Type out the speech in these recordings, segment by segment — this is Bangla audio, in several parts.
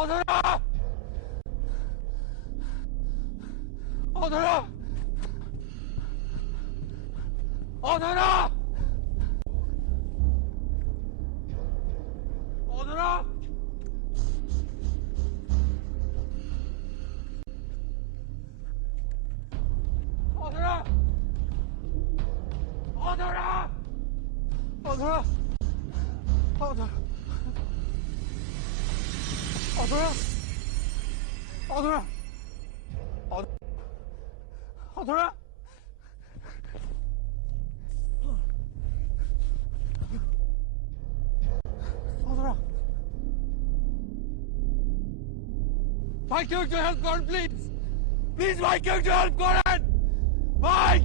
অধরা অধরা অধরা অধরা অধরা অধরা অধরা অধরা অধরা অধরা অধরা অধরা ভাই কেউ একটু হেল্প করেন প্লিজ প্লিজ ভাই কেউ একটু হেল্প করেন ভাই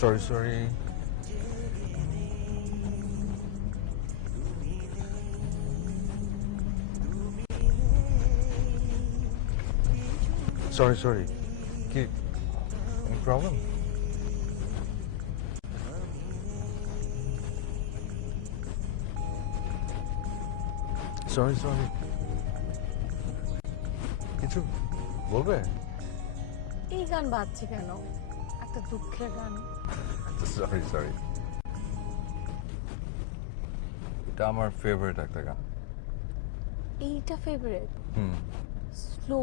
Sorry, sorry. Sorry. Any problem? Sorry. কিছু বলবে? এই গান বাজছে কেন? একটা দুঃখের গান। Sorry. এটা আমার ফেভারিট একটা গান। এইটা ফেভারিট? হুম। Slow,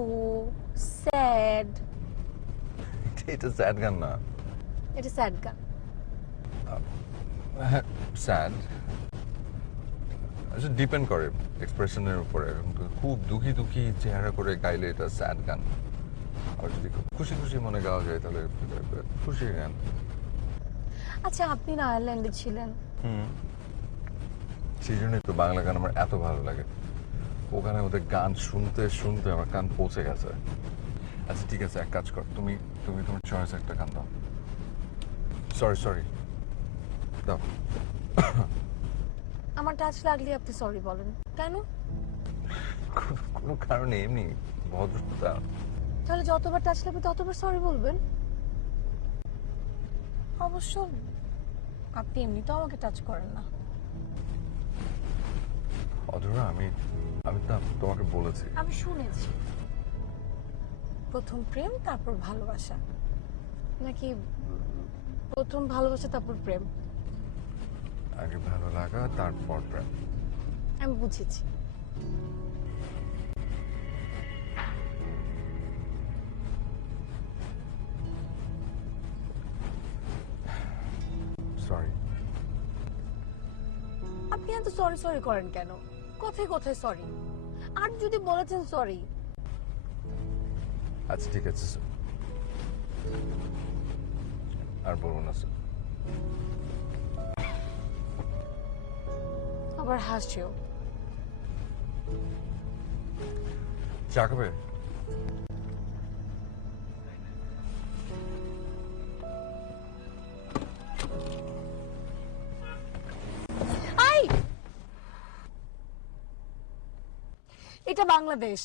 sad. এটা স্যাড গান না। এটা স্যাড গান। হ্যাঁ, স্যাড। আচ্ছা ডিপেন্ড করে এক্সপ্রেশনের উপরে। খুব দুঃখী চেহারা করে গাইলে এটা স্যাড গান। আর যদি খুব খুশি মনে গাওয়া যায় তাহলে খুশির গান। আচ্ছা আপনি না আয়ারল্যান্ডে ছিলেন। সেই জন্যই তো বাংলা গান আমার এত ভালো লাগে। ওখানে ওদের গান শুনতে আমার কান পৌঁছে গেছে। আচ্ছা ঠিক আছে এক কাজ কর, তুমি তোমার চয়েস একটা গান দাও। সরি দাও। আমার টাচ লাগলে আপনি সরি বলেন কেন? কোনো কারণে এমনি ভদ্রতা। তাহলে যতবার টাচ লাগবে ততবার সরি বলবেন। অবশ্য আপনি এমনি তো আমাকে টাচ করেন না। অধরা আমি তোমাকে বলেছি। আমি শুনেছি প্রথম প্রেম তারপর ভালোবাসা, নাকি প্রথম ভালোবাসা তারপর প্রেম? আগে ভালো লাগা তারপর প্রেম। আমি বুঝেছি। সরি। আপনি এত সরি করেন কেন? কোথায় সরি? আর যদি বলেছেন সরি। আচ্ছা ঠিক আছে আর বলবো না স্যার। আবার হাসিও। চা খাবে? এটা বাংলাদেশ।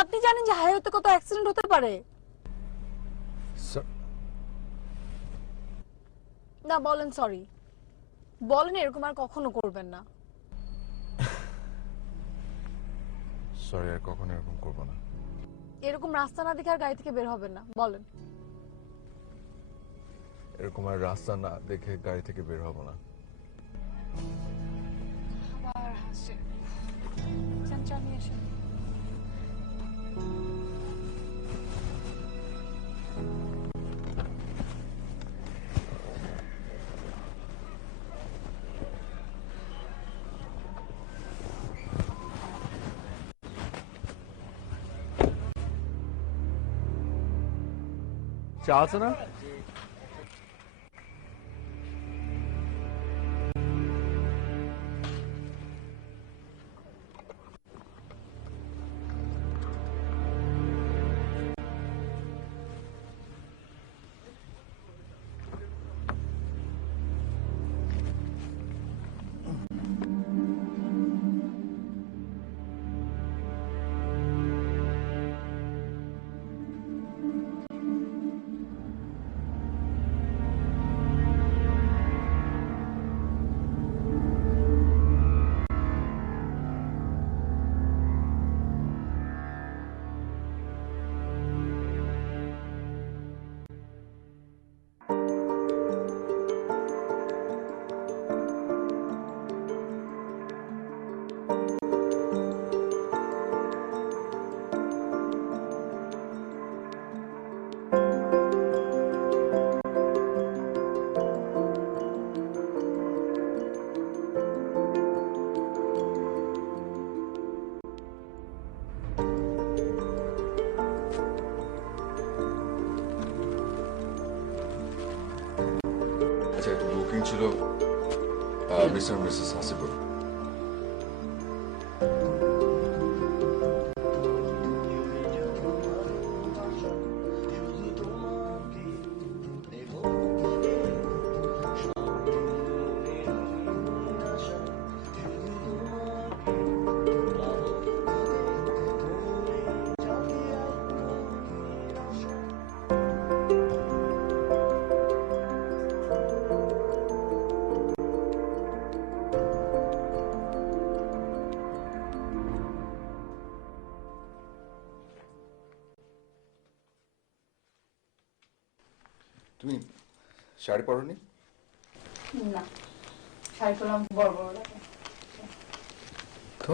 আপনি জানেন যে হাইওয়েতে কত অ্যাক্সিডেন্ট হতে পারে? না বলেন সরি, বলেন এরকম আর কখনো করবেন না। সরি আর কখনো এরকম করবো না। এরকম রাস্তা না দেখে আর গাড়ি থেকে বের হবেন না, বলেন। এরকম আর রাস্তা না দেখে গাড়ি থেকে বের হব না। আবার হাসছে। যান, চা নিয়ে আসেন। চা আছে না? আচ্ছা, একটা বুকিং ছিল মিস্টার মিসেস হাসিবুল। তুমি শাড়ি পরোনি? না, শাড়ি পরলে আমার বড় বড় লাগে। তো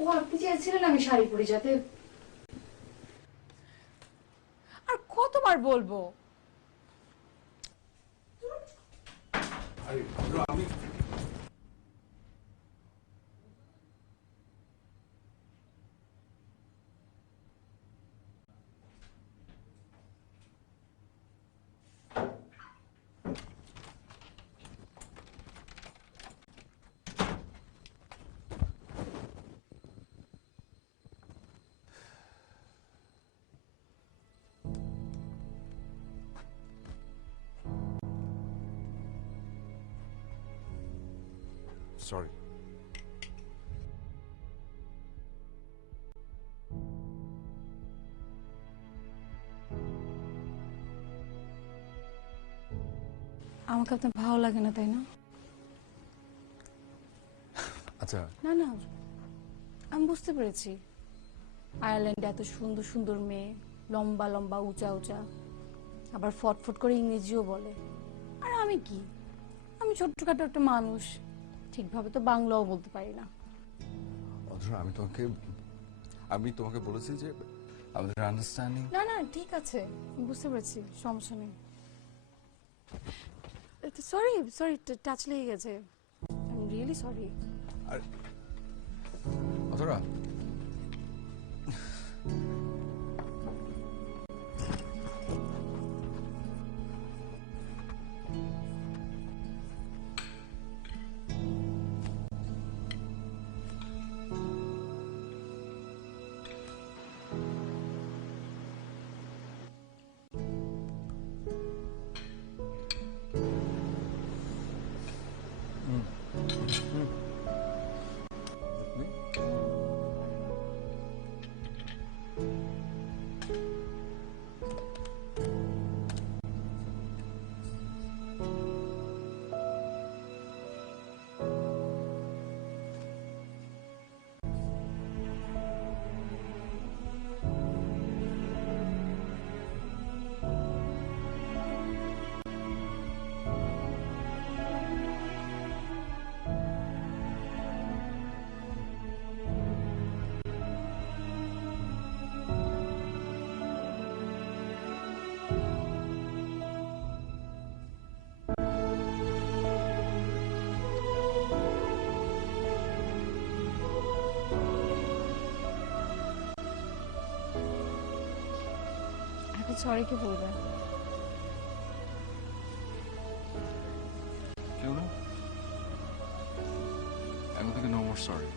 ও, আপনি চেয়েছিলেন আমি শাড়ি পরি যাতে। আর কতবার বলবো? আমি সরি। আমাকে আপনার ভালো লাগে না, তাই না? আচ্ছা, না না, আমি বুঝতে পেরেছি। আয়ারল্যান্ডে এত সুন্দর সুন্দর মেয়ে, লম্বা লম্বা উঁচা উঁচা, আবার ফটফট করে ইংরেজিও বলে। আর আমি কি, আমি ছোট্টখাটো একটা মানুষ, ঠিকভাবে তো বাংলাও বলতে পারি না। অথরা, আমি তোমাকে বলেছি যে আমাদের আন্ডারস্ট্যান্ডিং। না না, ঠিক আছে, আমি বুঝতে পেরেছি, সমস্যা নেই। সরি সরি, টাচ লেগে গেছে, আই এম রিয়েলি সরি। আর অথরা, সরি কি বলবে? কেউ না, এখন থেকে নো মোর সরি।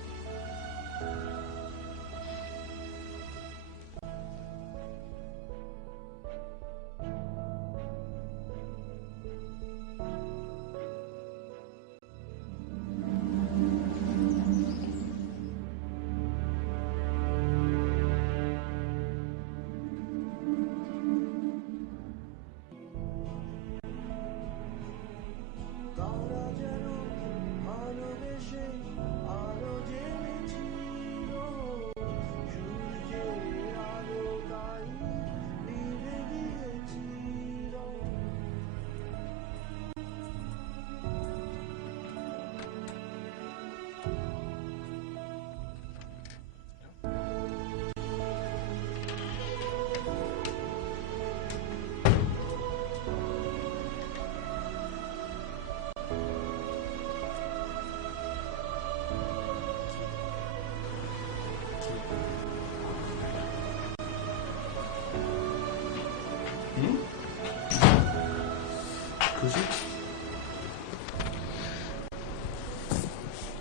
খুশি?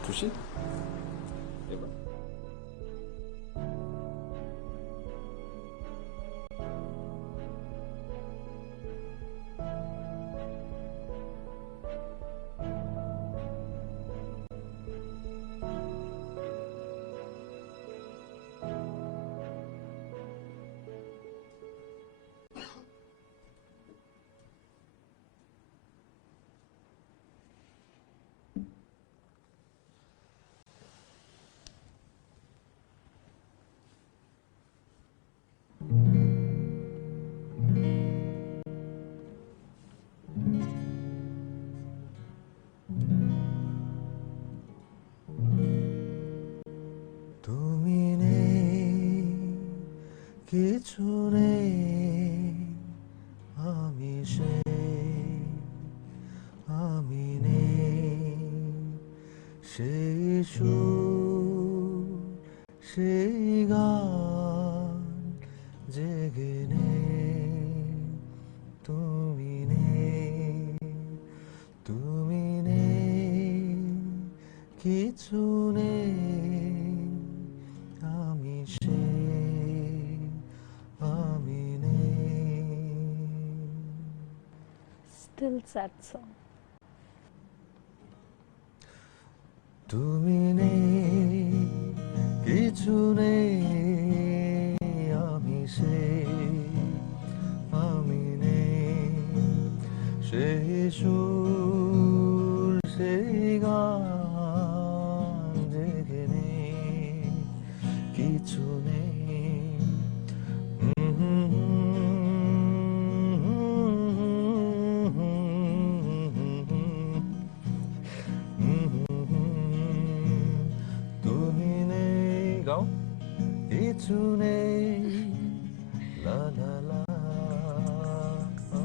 খুশি? এবার তুমি নেই, কিছু নেই, আমি নেই, সেই সুর, সেই গান জেগে নেই। তুমি নেই, কিছু নেই, আমি নেই। Still sad song. তুমি নেই, কিছু নেই, আমি নেই, সেই সুর, সেই গান জেগে নেই, কিছু নেই। তুমি নেই, গাও, কিছু নেই, লা লা লা,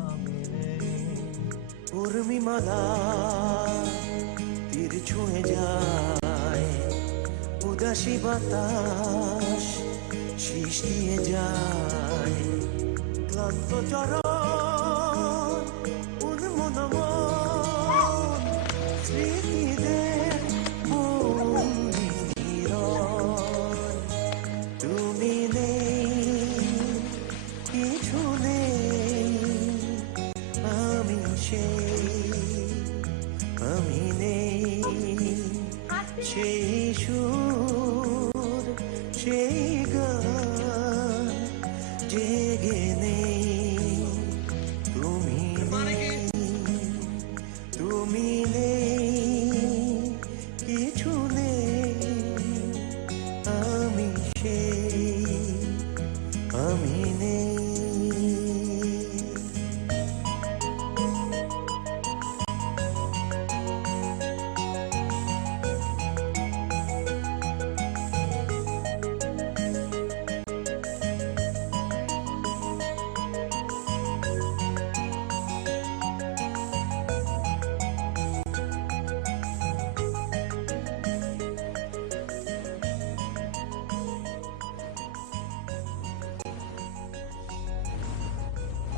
আমি নেই। উর্মিমালা তীর ছুঁয়ে যায়, উদাসী বাতাস শীষ দিয়ে যায়, ক্লান্ত চরণ উন্মন মন, স্মৃতিদের মন্দিরন। তুমি নেই, কিছু নেই, আমি নেই, সেই সুর, সেই গান জেগে নেই।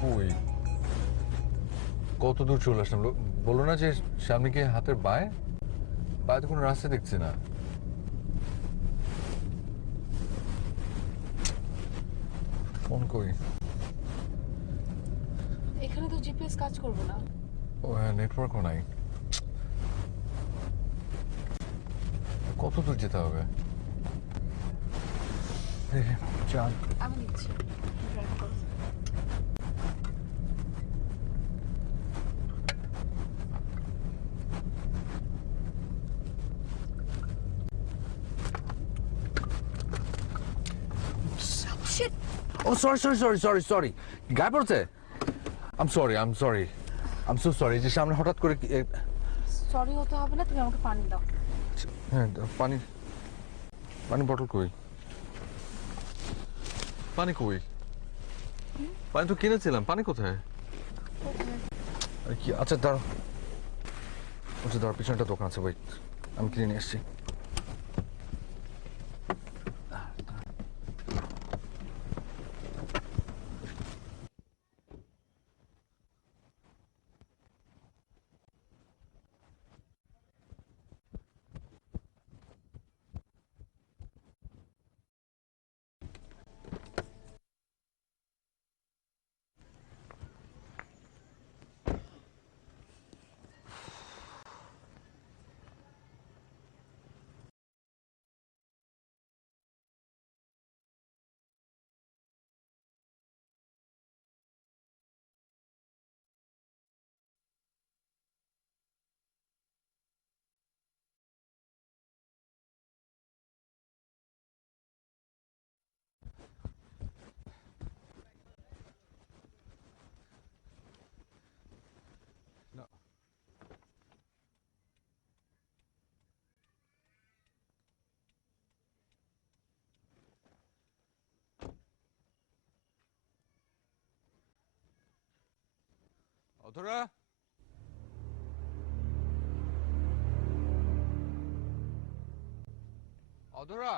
কই কত দূর চলে আসলাম বলো না যে সামনে গিয়ে হাতের বাঁয়ে তো কোনো রাস্তা দেখছি না। ফোন কই? এখানে তো জিপিএস কাজ করবে না। ও হ্যাঁ, নেটওয়ার্কও নাই। কত দূর যেতে হবে? চল আমি দিচ্ছি, ড্রাইভ করো। ও সরি গায়ে পড়ছে। আম সরি সো সরি যে সামনে হঠাৎ করে সরি হতে হবে না, তুমি আমাকে পানি দাও। হ্যাঁ পানি বটল কই? পানি কই? পানি তো কিনেছিলাম, পানি কোথায়? কি আচ্ছা দাঁড়াও, পিছনে একটা দোকান আছে, ওয়েট আমি কিনে নিয়ে এসছি। অধরা, অধরা,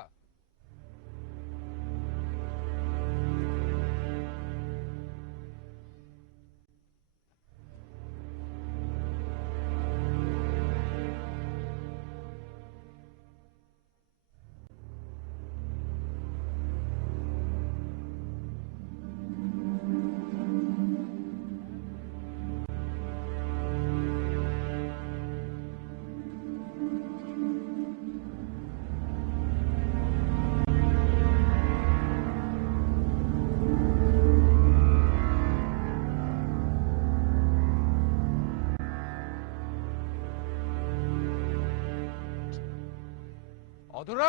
অধরা।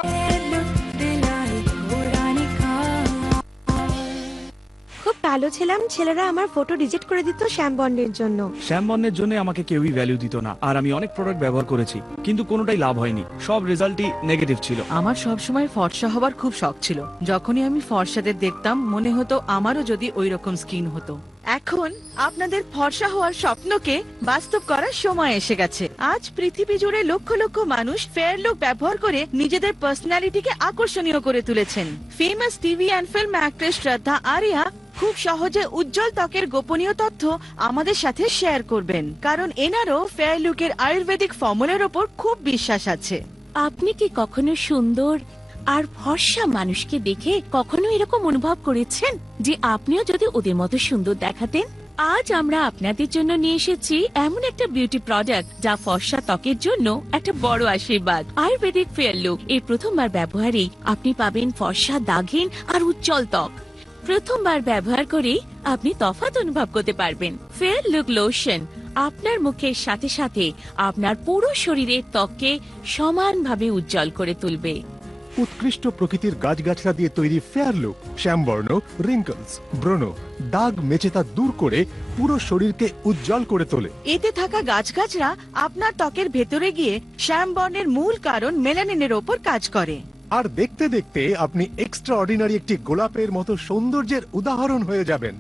খুব ভালো ছিলাম, ছেলেরা আমার ফটো রিজেক্ট করে দিত শ্যাম বন্ডের জন্য। শ্যাম বন্ডের জন্য আমাকে কেউই ভ্যালু দিত না, আর আমি অনেক প্রোডাক্ট ব্যবহার করেছি কিন্তু কোনোটাই লাভ হয়নি, সব রেজাল্টই নেগেটিভ ছিল। আমার সবসময় ফর্সা হবার খুব শখ ছিল। যখনই আমি ফর্সাদের দেখতাম মনে হতো আমারও যদি ওই রকম স্কিন হতো। এখন আপনাদের ফর্সা হওয়ার স্বপ্নকে বাস্তব করার সময় এসে গেছে। আজ পৃথিবী জুড়ে লক্ষ লক্ষ মানুষ ফেয়ার লুক ব্যবহার করে নিজেদের পার্সোনালিটিকে আকর্ষণীয় করে তুলেছেন। Famous TV and film actress শ্রদ্ধা আরিয়া খুব সহজে উজ্জ্বল ত্বকের গোপনীয় তথ্য আমাদের সাথে শেয়ার করবেন, কারণ এনারও ফেয়ার লুকের আয়ুর্বেদিক ফর্মুলার ওপর খুব বিশ্বাস আছে। আপনি কি কখনো সুন্দর আর ফর্সা মানুষকে দেখে কখনো এরকম অনুভব করেছেন যে আপনিও যদি ওদের মতো সুন্দর দেখাতেন? আজ আমরা আপনাদের জন্য নিয়ে এসেছি এমন একটা বিউটি প্রোডাক্ট যা ফর্সা ত্বকের জন্য একটা বড় আশীর্বাদ। আয়ুর্বেদিক ফেয়ার লুক এর প্রথমবার ব্যবহারেই আপনি পাবেন ফর্সা, দাগহীন আর উজ্জ্বল ত্বক। প্রথমবার ব্যবহার করেই আপনি তফাৎ অনুভব করতে পারবেন। ফেয়ার লুক লোশন আপনার মুখের সাথে সাথে আপনার পুরো শরীরের ত্বককে সমানভাবে উজ্জ্বল করে তুলবে। উৎকৃষ্ট প্রকৃতির গাছগাছড়া দিয়ে তৈরি ফেয়ার লুক শ্যামবর্ণ, রিঙ্কলস, ব্রণ, দাগ মেচে তা দূর করে পুরো শরীরকে উজ্জ্বল করে তোলে। এতে থাকা গাছগাছরা আপনার ত্বকের ভেতরে গিয়ে শ্যাম বর্ণের মূল কারণ মেলানিনের ওপর কাজ করে। আর দেখতে দেখতে আপনি এক্সট্রা অর্ডিনারি একটি গোলাপের মতো সৌন্দর্যের উদাহরণ হয়ে যাবেন।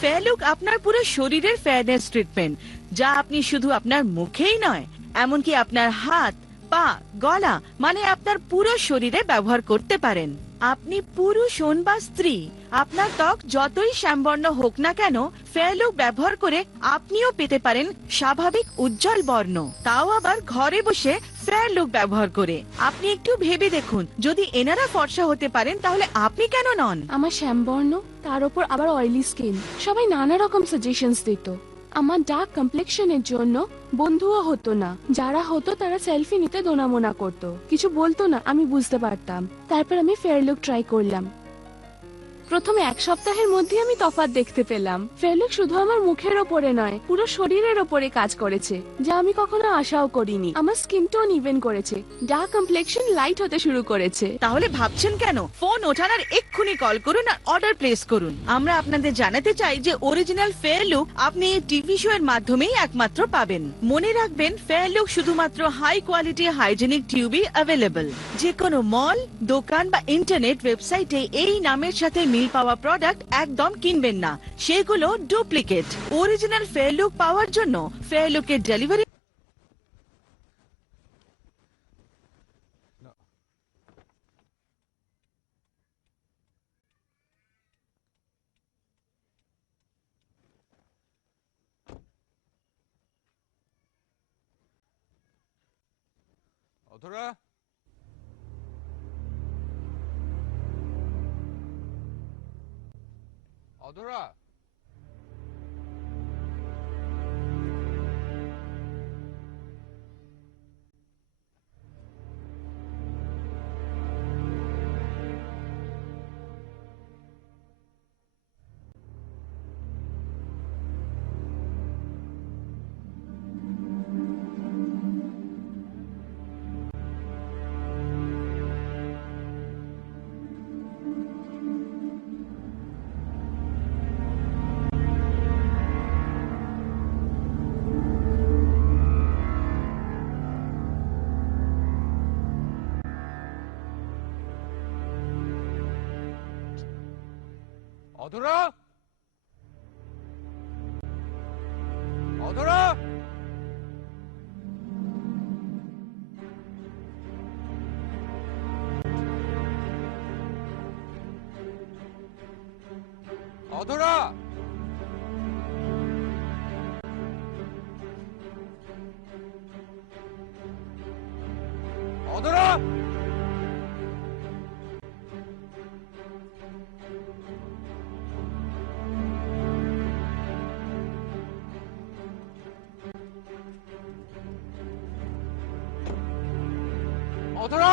ফেয়ার লুক আপনার পুরো শরীরের ফেয়ারনেস ট্রিটমেন্ট, যা আপনি শুধু আপনার মুখেই নয় এমনকি আপনার হাত, পা, গলা মানে আপনার পুরো শরীরে ব্যবহার করতে পারেন। আপনি পুরুষ হন বা স্ত্রী, আপনার ত্বক যতই শ্যামবর্ণ হোক না কেন, ফেয়ারলুক ব্যবহার করে আপনিও পেতে পারেন স্বাভাবিক উজ্জ্বল বর্ণ, তাও আবার ঘরে বসে ফেয়ারলুক ব্যবহার করে। আপনি একটু ভেবে দেখুন, যদি এনারা ফর্সা হতে পারেন তাহলে আপনি কেন নন? আমার শ্যামবর্ণ, তার উপর আবার অয়েলি স্কিন, সবাই নানা রকম সাজেশনস দিত। আমার ডার্ক কমপ্লেক্সনের জন্য বন্ধুও হতো না, যারা হতো তারা সেলফি নিতে দোনামোনা করতো, কিছু বলতো না, আমি বুঝতে পারতাম। তারপর আমি ফেয়ারলুক ট্রাই করলাম। প্রথমে 1 সপ্তাহের মধ্যে আমি তফাৎ দেখতে পেলাম। ফেয়ারলুক শুধু আমার মুখের ওপরে নয়, পুরো শরীরের ওপরে কাজ করেছে, যা আমি কখনো আশাও করিনি। আমার স্কিন টোন ইভেন করেছে, ডার্ক কমপ্লেক্সন লাইট হতে শুরু করেছে। তাহলে ভাবছেন কেন? ফোন ওঠান আর এক্ষুনি কল করুন আর অর্ডার প্লেস করুন। আমরা আপনাদের জানাতে চাই যে অরিজিনাল ফেয়ারলুক আপনি এই টিভি শো এর মাধ্যমেই একমাত্র পাবেন। মনে রাখবেন, ফেয়ারলুক শুধুমাত্র হাই কোয়ালিটি হাইজেনিক টিউবই অ্যাভেলেবল। যে কোনো মল, দোকান বা ইন্টারনেট ওয়েবসাইটে এই নামের সাথে মিল পাওয়া প্রোডাক্ট একদম কিনবেন না, সেগুলো ডুপ্লিকেট। অরিজিনাল ফেয়ারলুক পাওয়ার জন্য ফেয়ারলুকের ডেলিভারি অধরা, অধরা, অধরা, অধরা, অধরা, অধরা, অধরা,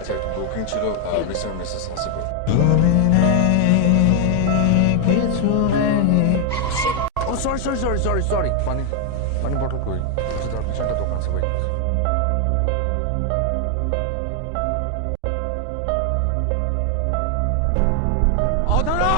আচ্ছা, একটা বুকিং ছিল মিস্টার মিসেস হাসিপুর। তুমি নেই, কিছু নেই। ও sorry sorry sorry sorry sorry, পানি পানি বটল কই? আচ্ছা, তার পিছনটা দোকান আছে ভাই। অধরা,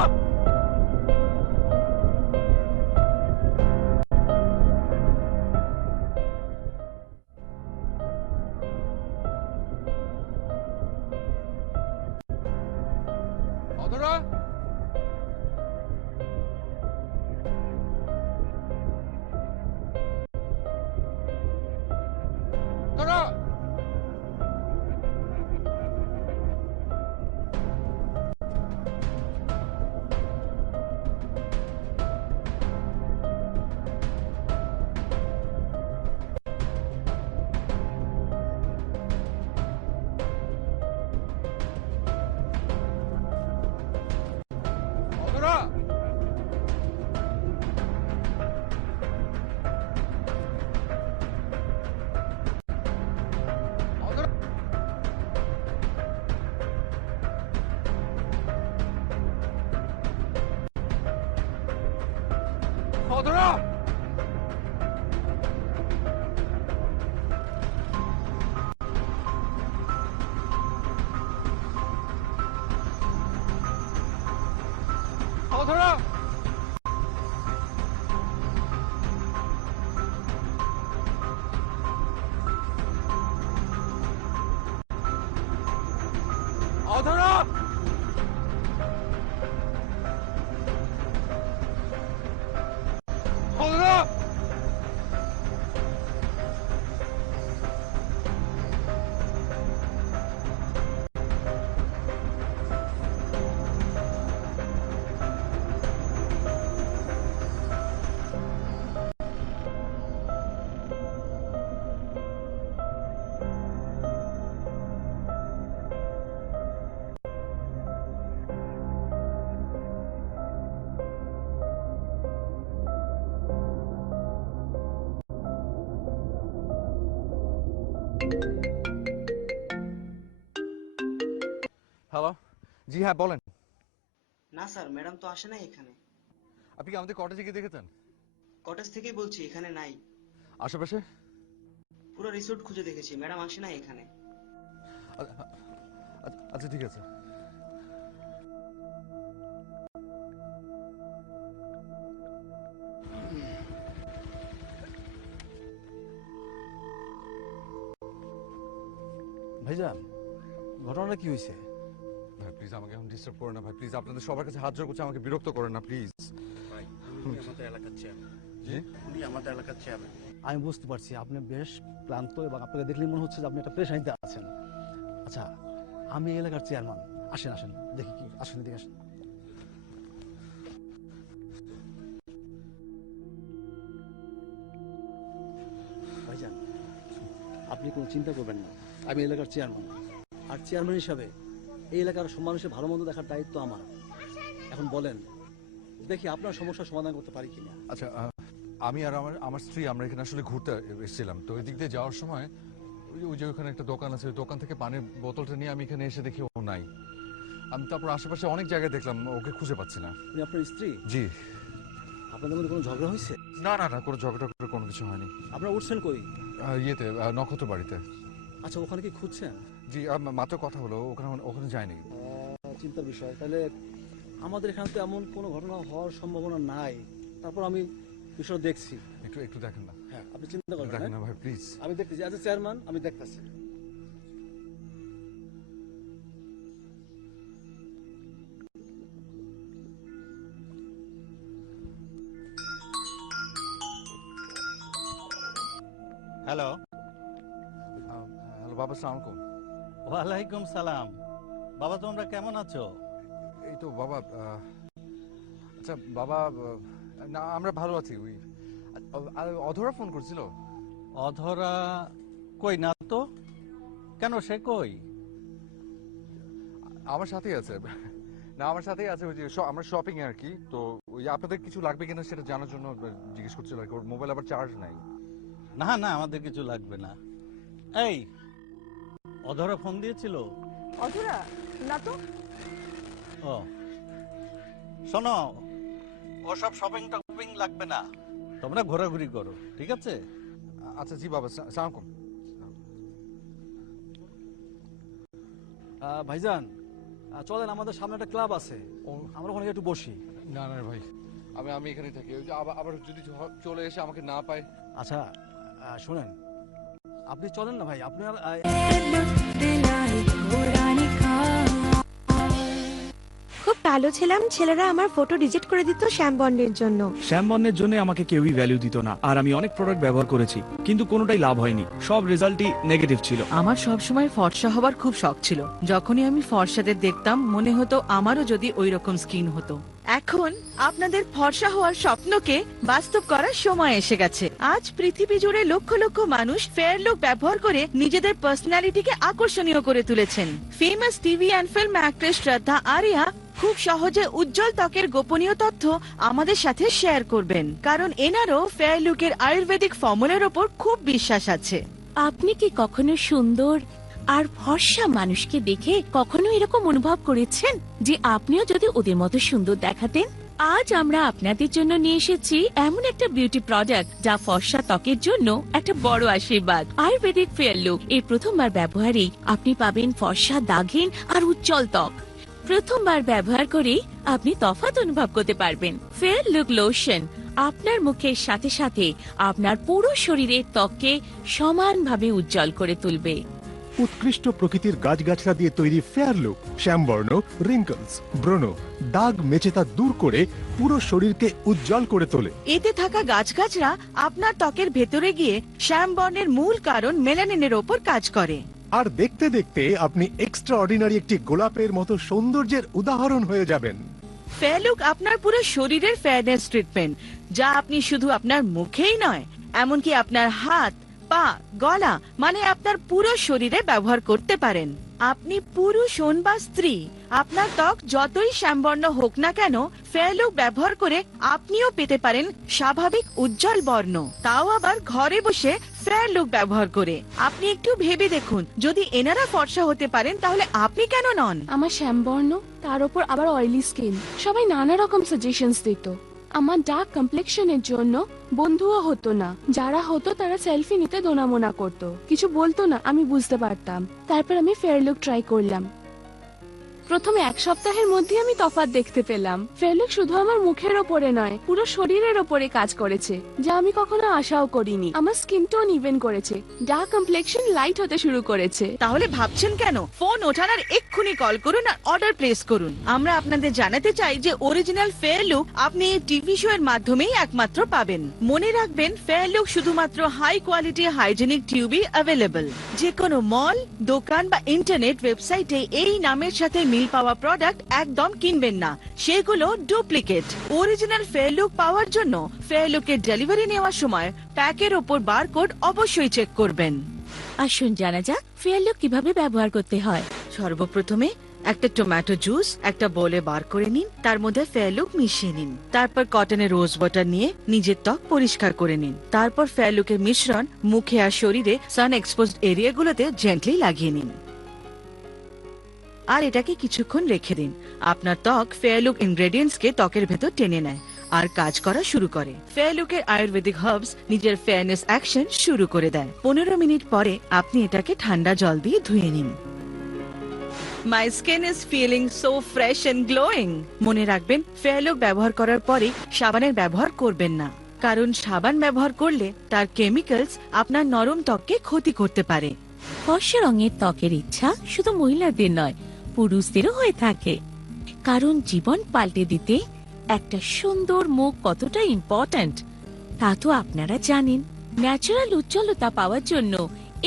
অধরা! অধরা! অধরা! অধরা! হ্যালো, জি হ্যাঁ বলেন। না স্যার, ম্যাডাম তো আসে নাই এখানে। আপনি কি আমাদের কটেজে গিয়ে দেখেছেন? কটেজ থেকেই বলছি, এখানে নাই। আশেপাশে? পুরো রিসোর্ট খুঁজে দেখেছি, ম্যাডাম আসে নাই এখানে। আচ্ছা ঠিক আছে। ভাইজান, ঘটনাটা কি হয়েছে? ভাই প্লিজ আমাকে এখন ডিস্টার্ব করেন না ভাই, প্লিজ আপনাদের সবার কাছে হাত জোড় করছে, আমাকে বিরক্ত করেন না প্লিজ। আমাদের এলাকার চেয়ারম্যান। জি? উনি আমাদের এলাকার চেয়ারম্যান। আমি বুঝতে পারছি আপনি বেশ ক্লান্ত এবং আপনাকে দেখলেই মনে হচ্ছে যে আপনি একটা পেরেশানিতে আছেন। আচ্ছা, আমি এই এলাকার চেয়ারম্যান। আসেন আসেন, দেখি কি, আসেন এদিকে আসেন। ভাইজান, আপনি কোনো চিন্তা করবেন না, আমি এলাকার চেয়ারম্যান। আর চেয়ারম্যান হিসাবে এই এলাকার সব মানুষের ভালো মন্দ দেখার দায়িত্ব আমার। এখন বলেন, দেখি আপনার সমস্যার সমাধান করতে পারি কিনা। আচ্ছা, আমি আর আমার স্ত্রী আমরা এখানে আসলে ঘুরতে এসেছিলাম, তো ওই দিক দিয়ে যাওয়ার সময় ওই যে ওখানে একটা দোকান আছে, ওই দোকান থেকে পানির বোতলটা নিয়ে আমি এখানে এসে দেখি ও নাই। আমি তারপর আশেপাশে অনেক জায়গায় দেখলাম, ওকে খুঁজে পাচ্ছি না। আপনি আপনার স্ত্রী? জি। আপনাদের মধ্যে কোনো ঝগড়া হয়েছে? না না না, কোনো ঝগড়া করে কোনো কিছু হয়নি। আপনারা উঠছেন কই? ইয়েতে, নক্ষত্র বাড়িতে। আচ্ছা, ওখানে কি খুঁজছেন? জি, মাত্র কথা হলো, ওখানে যায়নি। চিন্তার বিষয়। তাহলে আমাদের এখানে তো এমন কোনো ঘটনা হওয়ার সম্ভাবনা নাই, তারপর আমি বিষয়টা দেখছি। একটু দেখেন না। হ্যাঁ, আপনি চিন্তা করবেন দেখেন না না ভাই প্লিজ। আমি দেখতেছি, অ্যাজ এ চেয়ারম্যান আমি দেখতেছি। হ্যালো। হ্যালো বাবা, আসসালামু আলাইকুম। ওয়ালাইকুম সালাম। বাবা, তোমরা কেমন আছো? এই তো বাবা। আচ্ছা বাবা, না আমরা ভালো আছি। ওই অধরা ফোন করছিল। অধরা কই না তো? কেন, সে কই? আমার সাথেই আছে। না, আমার সাথেই আছে, ওই যে আমরা শপিং এ আর কি। তো ওই আপনাদের কিছু লাগবে কিনা সেটা জানার জন্য জিজ্ঞেস করছিল আর কি। ওর মোবাইল আবার চার্জ নাই। না না, আমাদের কিছু লাগবে না। এই, অধরা ফোন দিয়েছিল? অধরা না তো। ও শোনো, ওসব শপিং টপিং লাগবে না, তোমরা ঘোরাঘুরি করো, ঠিক আছে? আচ্ছা জি বাবা, আসসালামু আলাইকুম। ভাইজান, চলেন, আমাদের সামনে একটা ক্লাব আছে, আমরা ওখানে একটু বসি। না না ভাই, আমি এখানেই থাকি। ওই যে আবার যদি চলে এসে আমাকে না পায়। আচ্ছা শোনেন, আপনি চলেন না ভাই, আপনার খুব ভালো ছিলাম, ছেলেরা আমার ফটো রিজেক্ট করে দিত শ্যাম বন্ডের জন্য। শ্যাম বন্ডের জন্য আমাকে কেউই ভ্যালু দিত না, আর আমি অনেক প্রোডাক্ট ব্যবহার করেছি, কিন্তু কোনোটাই লাভ হয়নি, সব রেজাল্টই নেগেটিভ ছিল। আমার সবসময় ফর্সা হবার খুব শখ ছিল। যখনই আমি ফর্সাদের দেখতাম মনে হতো আমারও যদি ওই রকম স্কিন হতো। এখন আপনাদের ফর্সা হওয়ার স্বপ্নকে বাস্তব করার সময় এসে গেছে। আজ পৃথিবী জুড়ে লক্ষ লক্ষ মানুষ ফেয়ার লুক ব্যবহার করে নিজেদের পার্সোনালিটিকে আকর্ষণীয় করে তুলেছেন। Famous TV and film actress শ্রদ্ধা আরিয়া খুব সহজে উজ্জ্বল ত্বকের গোপনীয় তথ্য আমাদের সাথে শেয়ার করবেন, কারণ এনারও ফেয়ার লুকের আয়ুর্বেদিক ফর্মুলার ওপর খুব বিশ্বাস আছে। আপনি কি কখনো সুন্দর আর ফর্সা মানুষকে দেখে কখনো এরকম অনুভব করেছেন যে আপনিও যদি ওদের মতো সুন্দর দেখাতেন? আজ আমরা আপনাদের জন্য নিয়ে এসেছি এমন একটা বিউটি প্রোডাক্ট যা ফর্সা ত্বকের জন্য একটা বড় আশীর্বাদ। আয়ুর্বেদিক ফেয়ার লুক এর প্রথমবার ব্যবহারেই আপনি পাবেন ফর্সা, দাগহীন আর উজ্জ্বল ত্বক। প্রথমবার ব্যবহার করেই আপনি তফাৎ অনুভব করতে পারবেন। ফেয়ার লুক লোশন আপনার মুখের সাথে সাথে আপনার পুরো শরীরের ত্বককে সমানভাবে উজ্জ্বল করে তুলবে। উৎকৃষ্ট প্রকৃতির গাছগাছরা দিয়ে তৈরি ফেয়ার লুক শ্যামবর্ণ, রিঙ্কলস, ব্রণ, দাগ মেচেতা দূর করে পুরো শরীরকে উজ্জ্বল করে তোলে। এতে থাকা গাছগাছরা আপনার ত্বকের ভেতরে গিয়ে শ্যামবর্ণের মূল কারণ মেলানিনের ওপর কাজ করে। আর দেখতে দেখতে আপনি এক্সট্রা অর্ডিনারি একটি গোলাপের মতো সৌন্দর্যের উদাহরণ হয়ে যাবেন। ফেয়ার লুক আপনার পুরো শরীরের ফেয়ারনেস ট্রিটমেন্ট, যা আপনি শুধু আপনার মুখেই নয়, এমনকি আপনার হাত, পা, গলা মানে আপনার পুরো শরীরে ব্যবহার করতে পারেন। আপনি পুরুষ হন বা স্ত্রী, আপনার ত্বক যতই শ্যামবর্ণ হোক না কেন, ফেয়ার লুক ব্যবহার করে আপনিও পেতে পারেন স্বাভাবিক উজ্জ্বল বর্ণ, তাও আবার ঘরে বসে ফেয়ার লুক ব্যবহার করে। আপনি একটু ভেবে দেখুন, যদি এনারা ফর্সা হতে পারেন তাহলে আপনি কেন নন? আমার শ্যামবর্ণ, তার উপর আবার অয়েলি স্কিন, সবাই নানা রকম সাজেশনস দিত। আমার ডার্ক কমপ্লেক্সনের জন্য বন্ধুও হতো না, যারা হতো তারা সেলফি নিতে দোনামোনা করতো, কিছু বলতো না, আমি বুঝতে পারতাম। তারপর আমি ফেয়ার লুক ট্রাই করলাম। প্রথমে 1 সপ্তাহের মধ্যে আমি তফাৎ দেখতে পেলাম। ফেয়ার লুক শুধু আমার মুখের ওপরে নয়, পুরো শরীরের ওপরে কাজ করেছে, যা আমি কখনো আশাও করিনি। আমার স্কিন টোন ইভেন করেছে, ডার্ক কমপ্লেক্সন লাইট হতে শুরু করেছে। তাহলে ভাবছেন কেন? ফোন ওঠান আর এক্ষুনি কল করুন আর অর্ডার প্লেস করুন। আমরা আপনাদের জানাতে চাই যে অরিজিনাল ফেয়ার লুক আপনি এই টিভি শো এর মাধ্যমেই একমাত্র পাবেন। মনে রাখবেন, ফেয়ার লুক শুধুমাত্র হাই কোয়ালিটি হাইজেনিক টিউবই অ্যাভেলেবল। যে কোনো মল, দোকান বা ইন্টারনেট ওয়েবসাইটে এই নামের সাথে মিল পাওয়া প্রোডাক্ট একদম কিনবেন না, সেগুলো ডুপ্লিকেট। অরিজিনাল ফেয়ার লুক পাওয়ার জন্য ফেয়ার লুকের ডেলিভারি নেওয়ার সময় প্যাকের ওপর বারকোড অবশ্যই চেক করবেন। আসুন জানা যাক ফেয়ার লুক কিভাবে ব্যবহার করতে হয়। সর্বপ্রথমে একটা টমেটো জুস একটা বোলে বার করে নিন, তার মধ্যে ফেয়ার লুক মিশিয়ে নিন। তারপর কটনের রোজ ওয়াটার নিয়ে নিজের ত্বক পরিষ্কার করে নিন। তারপর ফেয়ার লুকের মিশ্রণ মুখে আর শরীরে সান এক্সপোজড এরিয়াগুলোতে জেন্টলি লাগিয়ে নিন আর এটাকে কিছুক্ষণ রেখে দিন। আপনার ত্বক ফেয়ার লুক ইনগ্রেডিয়েন্টসকে ত্বকের ভেতর টেনে নেয় আর কাজ করা শুরু করে। ফেয়ার লুকের আয়ুর্বেদিক হার্বস নিজের ফেয়ারনেস অ্যাকশন শুরু করে দেয়। 15 মিনিট পরে আপনি এটাকে ঠান্ডা জল দিয়ে ধুয়ে নিন। My skin is feeling so fresh and glowing. মনে রাখবেন, ফেয়ার লুক ব্যবহার করার পরে সাবানের ব্যবহার করবেন না, কারণ সাবান ব্যবহার করলে তার কেমিক্যালস আপনার নরম ত্বককে ক্ষতি করতে পারে। ফর্সা রঙের ত্বকের ইচ্ছা শুধু মহিলাদের নয়, পুরুষদেরও হয়ে থাকে, কারণ জীবন পাল্টে দিতে একটা সুন্দর মুখ কতটা ইম্পর্ট্যান্ট তা তো আপনারা জানেন। ন্যাচারাল উজ্জ্বলতা পাওয়ার জন্য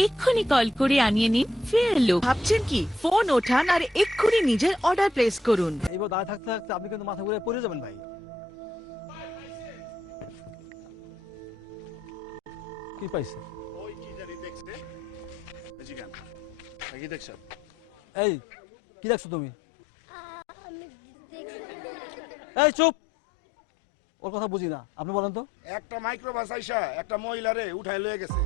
এক্ষুনি কল করে আনিয়ে নিন ফেয়ার লুক। ভাবছেন কি? ফোন ওঠান আর এক্ষুনি নিজের অর্ডার প্লেস করুন। এইবার দাঁড়িয়ে থাকতে থাকতে আপনি কিন্তু মাথা ঘুরে পড়ে যাবেন ভাই। কি পাইছে? ওই কি জানি দেখছে জিগান কি দেখছ? এই কি দেখছো তুমি? এই চুপ, ওর কথা বুঝি না, আপনি বলেন তো। একটা মাইক্রোবাস আইসা একটা মহিলারে উঠাই লয়ে গেছে।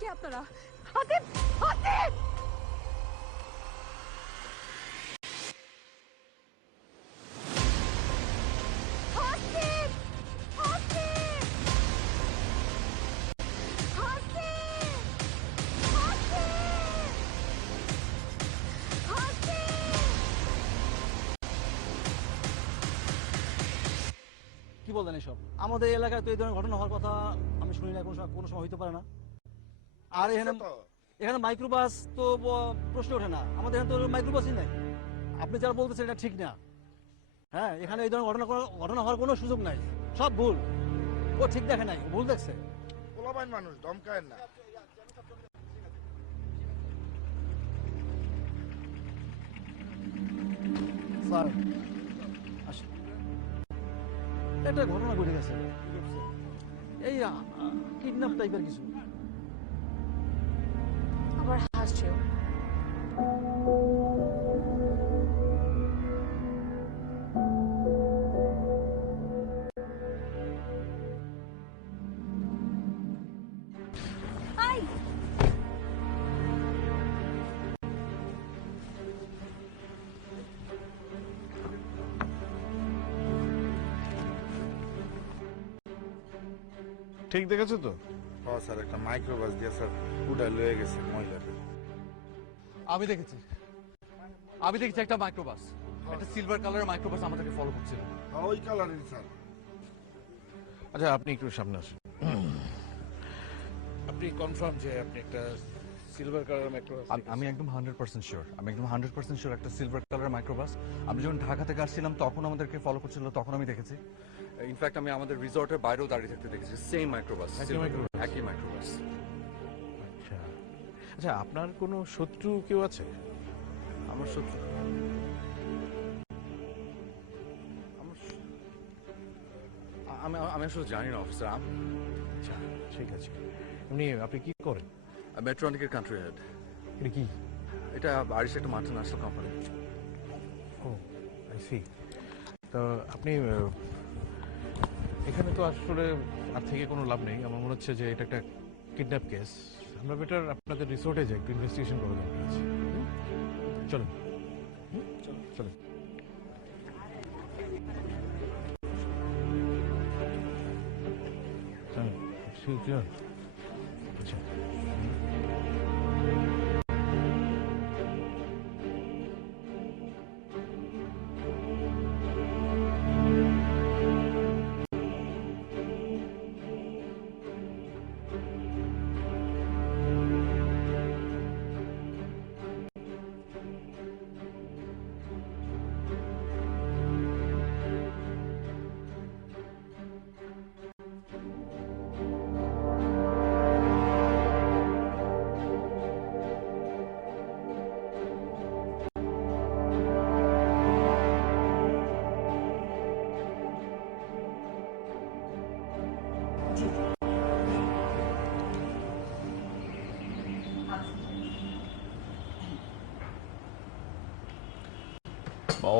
কে আপনারা? আতিফ! আতিফ! কি বললেন এসব? আমাদের এলাকায় তো এই ধরনের ঘটনা হওয়ার কথা আমি শুনি না, কোনো সময় হইতে পারে না। আর এখানে মাইক্রোবাস তো প্রশ্ন ওঠে না, আমাদের এখানে তো মাইক্রোবাসই নাই। আপনি যারা বলতেছেন এটা ঠিক না। হ্যাঁ, এখানে এই ধরনের ঘটনা হওয়ার কোনো সুযোগ নাই, সব ভুল। ও ঠিক দেখে নাই, ভুল দেখছে। পোলাপাইন মানুষ, ধমকায়েন না। স্যার একটা ঘটনা ঘটে গেছে, এই কিডন্যাপ টাইপের কিছু। আবার হাসছো? ঠিক দেখেছো তো? হ্যাঁ স্যার, একটা মাইক্রোবাস দিয়ে স্যার উড়াই লয়ে গেছে মহিলাকে। আমি দেখেছি একটা মাইক্রোবাস, একটা সিলভার কালারের মাইক্রোবাস আমাদেরকে ফলো করছিল। হ্যাঁ ওই কালারের স্যার। আচ্ছা আপনি একটু সামনে আসুন। আপনি কনফার্ম যে আপনি একটা সিলভার কালার মাইক্রোবাস? আমি একদম 100% শিওর, একটা সিলভার কালারের মাইক্রোবাস। আমি যখন ঢাকা থেকে আসছিলাম তখন আমাদেরকে ফলো করছিল, তখন আমি দেখেছি। ইনফ্যাক্ট আমি আমাদের রিসর্টের বাইরেও দাঁড়িয়ে থাকতে দেখেছি, সেম মাইক্রোবাস, একই মাইক্রোবাস। আচ্ছা আচ্ছা, আপনার কোনো শত্রু কেউ আছে? আমার শত্রু? আমি আসলে জানি না অফিসার। আচ্ছা ঠিক আছে। এমনি আপনি কি করেন? মেট্রনিকের কান্ট্রি হেড। এটা কি? এটা আরিশ একটা multinational company. Oh I see. তো আপনি এখানে তো আসলে আর থেকে কোনো লাভ নেই। আমার মনে হচ্ছে যে এটা একটা কিডন্যাপ কেস। আমরা বেটার আপনাদের রিসোর্টে যাই, একটু ইনভেস্টিগেশন করা দরকার আছে। চলুন চলুন। আচ্ছা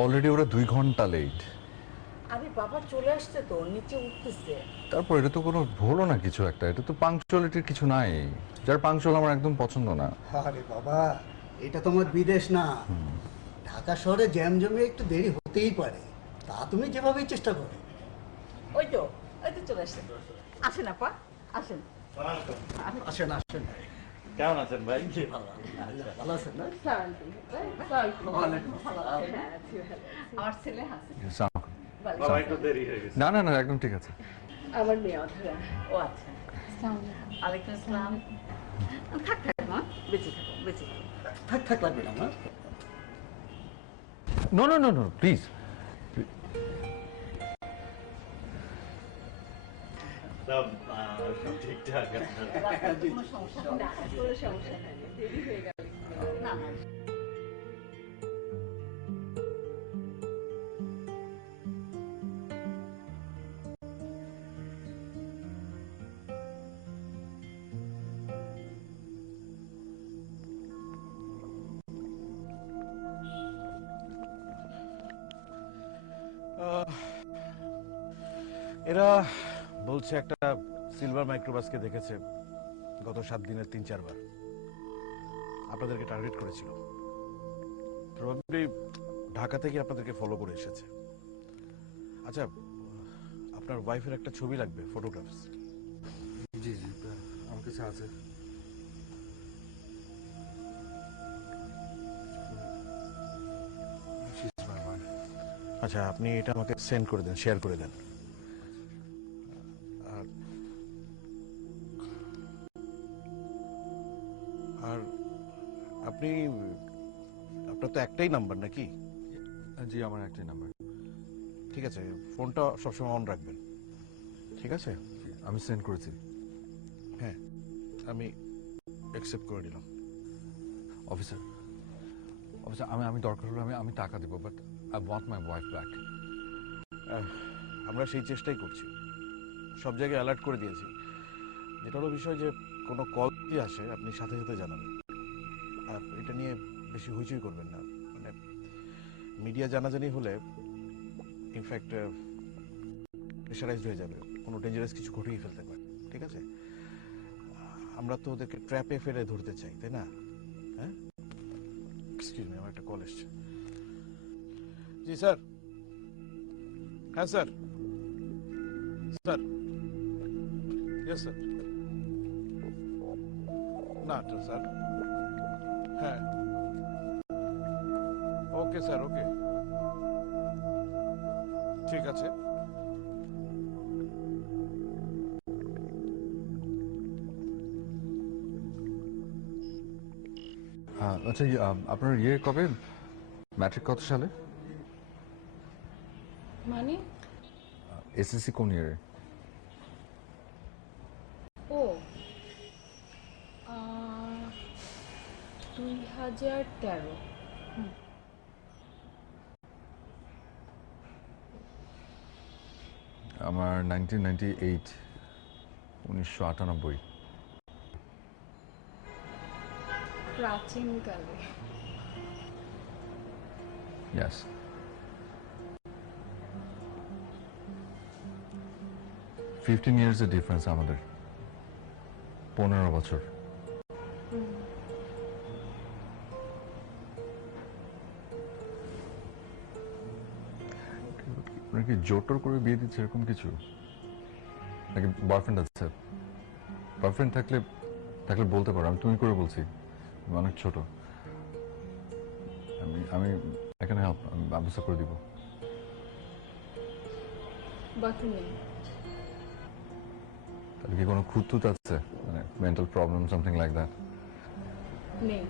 অলরেডি ওরা 2 ঘন্টা লেট। আরে বাবা চলে আসছে তো, নিচে উঠতেছে। তারপর এটা তো কোনো হলো না কিছু একটা, এটা তো পাংচুয়ালিটির কিছু নাই। যার পাংচুয়াল আমার একদম পছন্দ না। আরে বাবা, এটা তোমার বিদেশ না, ঢাকা শহরে জ্যাম জমে একটু দেরি হতেই পারে, তা তুমি যেভাবেই চেষ্টা করো। ওই তো চলে আসছে। আসেন আপা, আসেন। আসেন আসেন। কেমন আছেন ভাই? ভালো আছেন না? আমার ছেলে হাসে। বাবা একটু দেরি হয়ে গেছে। না না না, একদম ঠিক আছে। আমার মেয়ে অধরা। ও আচ্ছা। ওয়ালাইকুম আসসালাম। থাক মা, বেঁচে থাকো। থাক লাগবে না মা। No no no no please. সব ঠিকঠাক আছে। কোনো সমস্যা নেই, দেরি হয়ে গেল। না এরা বলছে একটা সিলভার মাইক্রোবাসকে দেখেছে গত 7 দিনের 3-4 বার। আপনাদেরকে টার্গেট করেছিল। প্রবাবলি ঢাকা থেকে আপনাদেরকে ফলো করে এসেছে। আচ্ছা, আপনার ওয়াইফের একটা ছবি লাগবে, ফটোগ্রাফস। জি জি, আমার কাছে আছে। আচ্ছা, আপনি এটা আমাকে সেন্ড করে দেন, শেয়ার করে দেন। আর আপনি, আপনার তো একটাই নাম্বার নাকি? জি, আমার একটাই নাম্বার। ঠিক আছে, ফোনটা সবসময় অন রাখবেন। ঠিক আছে, আমি সেন্ড করেছি। হ্যাঁ, আমি অ্যাকসেপ্ট করে নিলাম। অফিসার আমি দরকার হলে আমি টাকা দেবো, but I want my wife back. আমরা সেই চেষ্টাই করছি, সব জায়গায় অ্যালার্ট করে দিয়েছি। যেটা হলো বিষয় যে কোনো কল যদি আসে আপনি সাথে সাথে জানাবেন। আর এটা নিয়ে বেশি হইচই করবেন না, মানে মিডিয়া জানাজানি হলে ইনফ্যাক্ট প্রেশারাইজড হয়ে যাবে, কোনো ডেঞ্জারাস কিছু ঘটিয়ে ফেলতে পারে। ঠিক আছে, আমরা তো ওদেরকে ট্র্যাপে ফেলে ধরতে চাই, তাই না? হ্যাঁ, এক্সকিউজ মি, আমার একটা কল এসছে। জি স্যার। হ্যাঁ স্যার। Sir yes sir. না তো স্যার, হ্যাঁ ওকে স্যার, ওকে ঠিক আছে। আচ্ছা আপনার ইয়ে কবে, ম্যাট্রিক কত সালে? মানে এসএসসি কোন ইয়ারে? ও 2013। আমার 1998, 1998। প্রাচীনকালে। Yes. $15 years এর ডিফারেন্স আমাদের, 15 বছর। আপনার কি জোর করে বিয়ে দিচ্ছে এরকম কিছু, নাকি বয়ফ্রেন্ড আছে? বয়ফ্রেন্ড থাকলে বলতে পারো, আমি তুমি করে বলছি, আমি অনেক ছোট। আমি এখানে হেল্প, আমি ব্যবস্থা করে দিব। বাথরুম নেই? তাহলে কি কোনো খুঁতখুত আছে, মানে mental problem, something like that? নেই।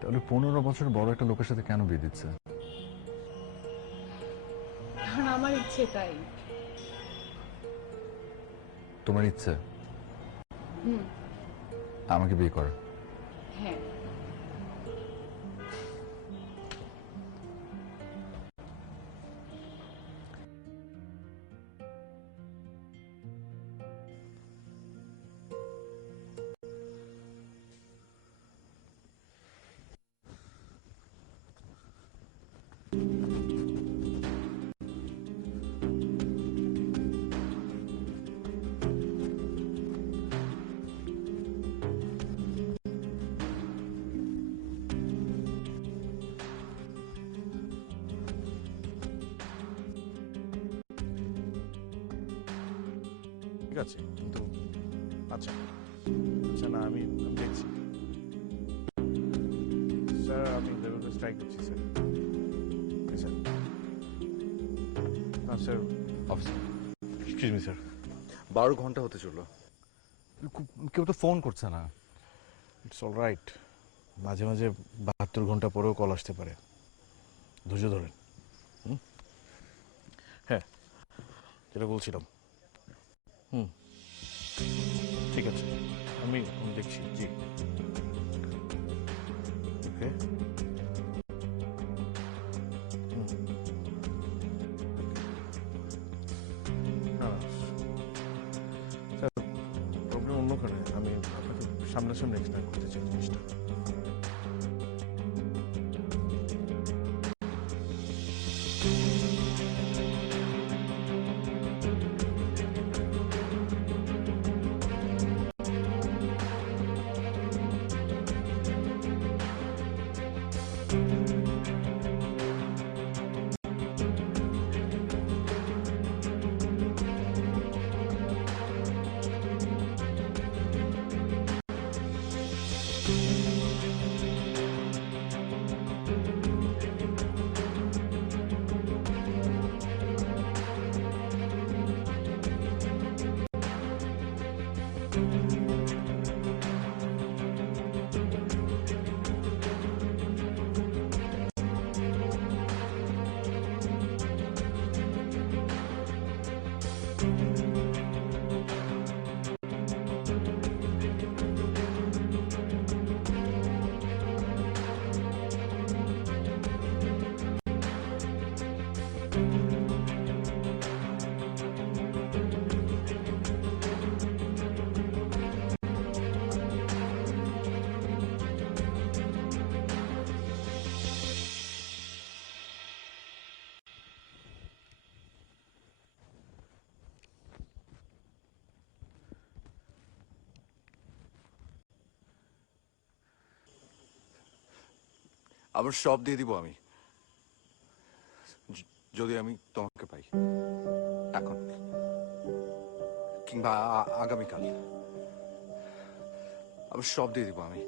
তাহলে 15 বছর বড় একটা লোকের সাথে কেন বিয়ে দিচ্ছে? কারণ আমার ইচ্ছে তাই। তোমার ইচ্ছে হুম। আমাকে বিয়ে করার? হ্যাঁ। ঠিক আছে, কিন্তু আচ্ছা আচ্ছা না, আমি দেখছি স্যার, আমি লেভেল স্ট্রাইক করছি স্যার। স্যার না sir, officer excuse me sir. 12 ঘন্টা হতে চললো, কেউ তো ফোন করছে না। ইটস অল রাইট, মাঝে মাঝে 72 ঘন্টা পরেও কল আসতে পারে, ধৈর্য ধরেন। হ্যাঁ, যেটা বলছিলাম, ঠিক আছে, আমি দেখছি। জি ওকে। স্যার প্রবলেম অন্যখানে, আমি আপনাকে সামনাসামনি এক্সপ্লেন করতে চাই জিনিসটা। আবার সব দিয়ে দিব আমি, যদি আমি তোমাকে পাই। এখন কিংবা আগামীকাল আমি সব দিয়ে দিব আমি।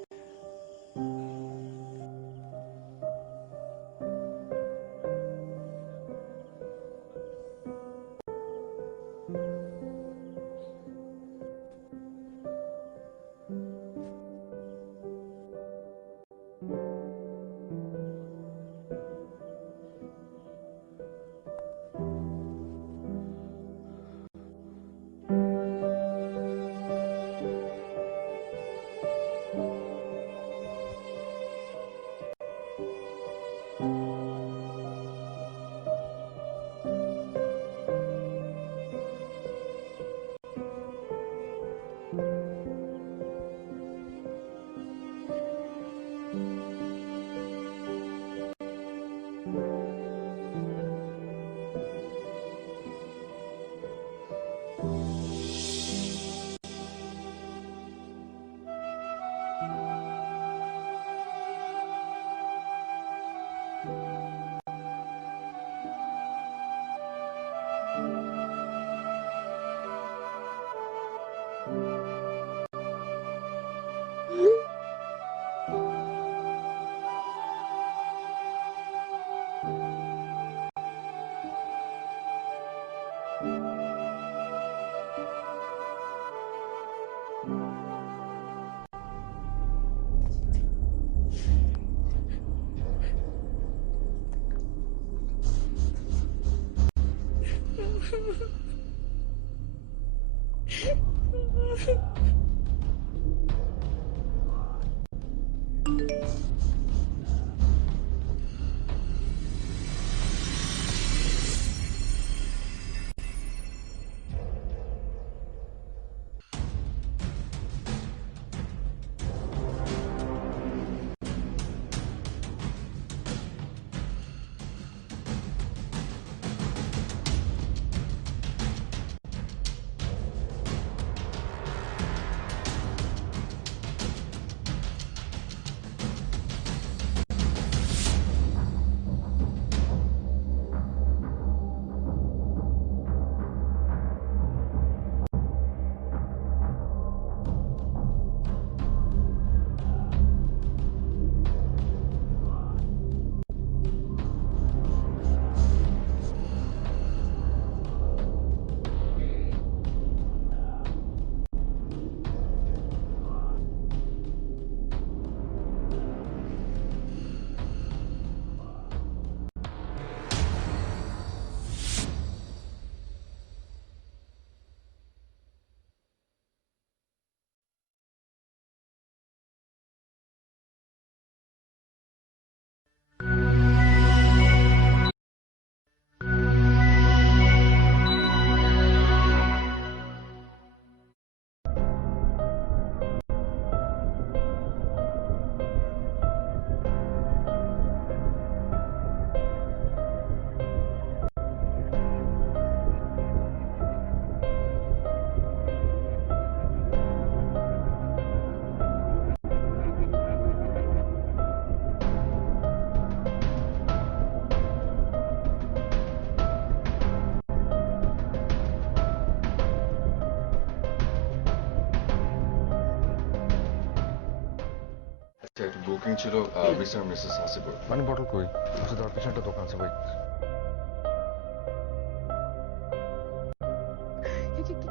একটা বুকিং ছিল মিস্টার মিসেস হাসিপুর। মানে বটল কই? আচ্ছা তার পেছনে একটা দোকান আছে ভাই।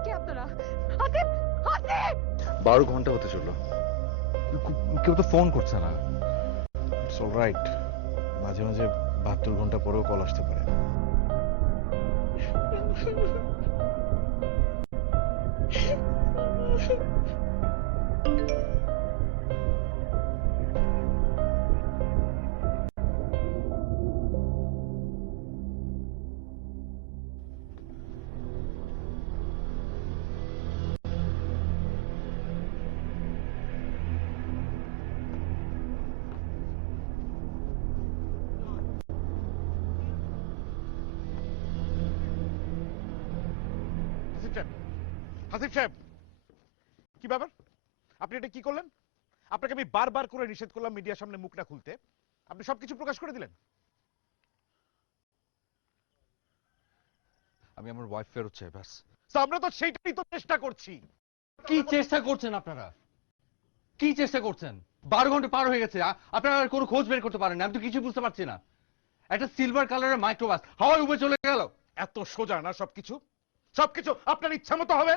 কে আপনারা? হাসিব! হাসিব! 12 ঘন্টা হতে চললো, কেউ তো ফোন করছে না। ইটস অলরাইট, মাঝে মাঝে 72 ঘন্টা পরেও কল আসতে পারে। হাসিব সাহেব, কি ব্যাপার? আপনি এটা কি করলেন? আপনাকে আমি বারবার করে নিষেধ করলাম মিডিয়ার সামনে মুখ না খুলতে, আপনি সবকিছু প্রকাশ করে দিলেন। আমি আমার ওয়াইফ ফেরত চাই ব্যাস। তো আমরা তো সেইটাই তো চেষ্টা করছি। কি চেষ্টা করছেন আপনারা? কি চেষ্টা করছেন? 12 ঘন্টা পার হয়ে গেছে, আপনারা আর কোনো খোঁজ বের করতে পারেন না। আমি তো কিছু বুঝতে পারছি না। একটা সিলভার কালারের মাইক্রোবাস হাওয়ায় উড়ে চলে গেল। এত সোজা না সবকিছু। সবকিছু আপনার ইচ্ছা মতো হবে?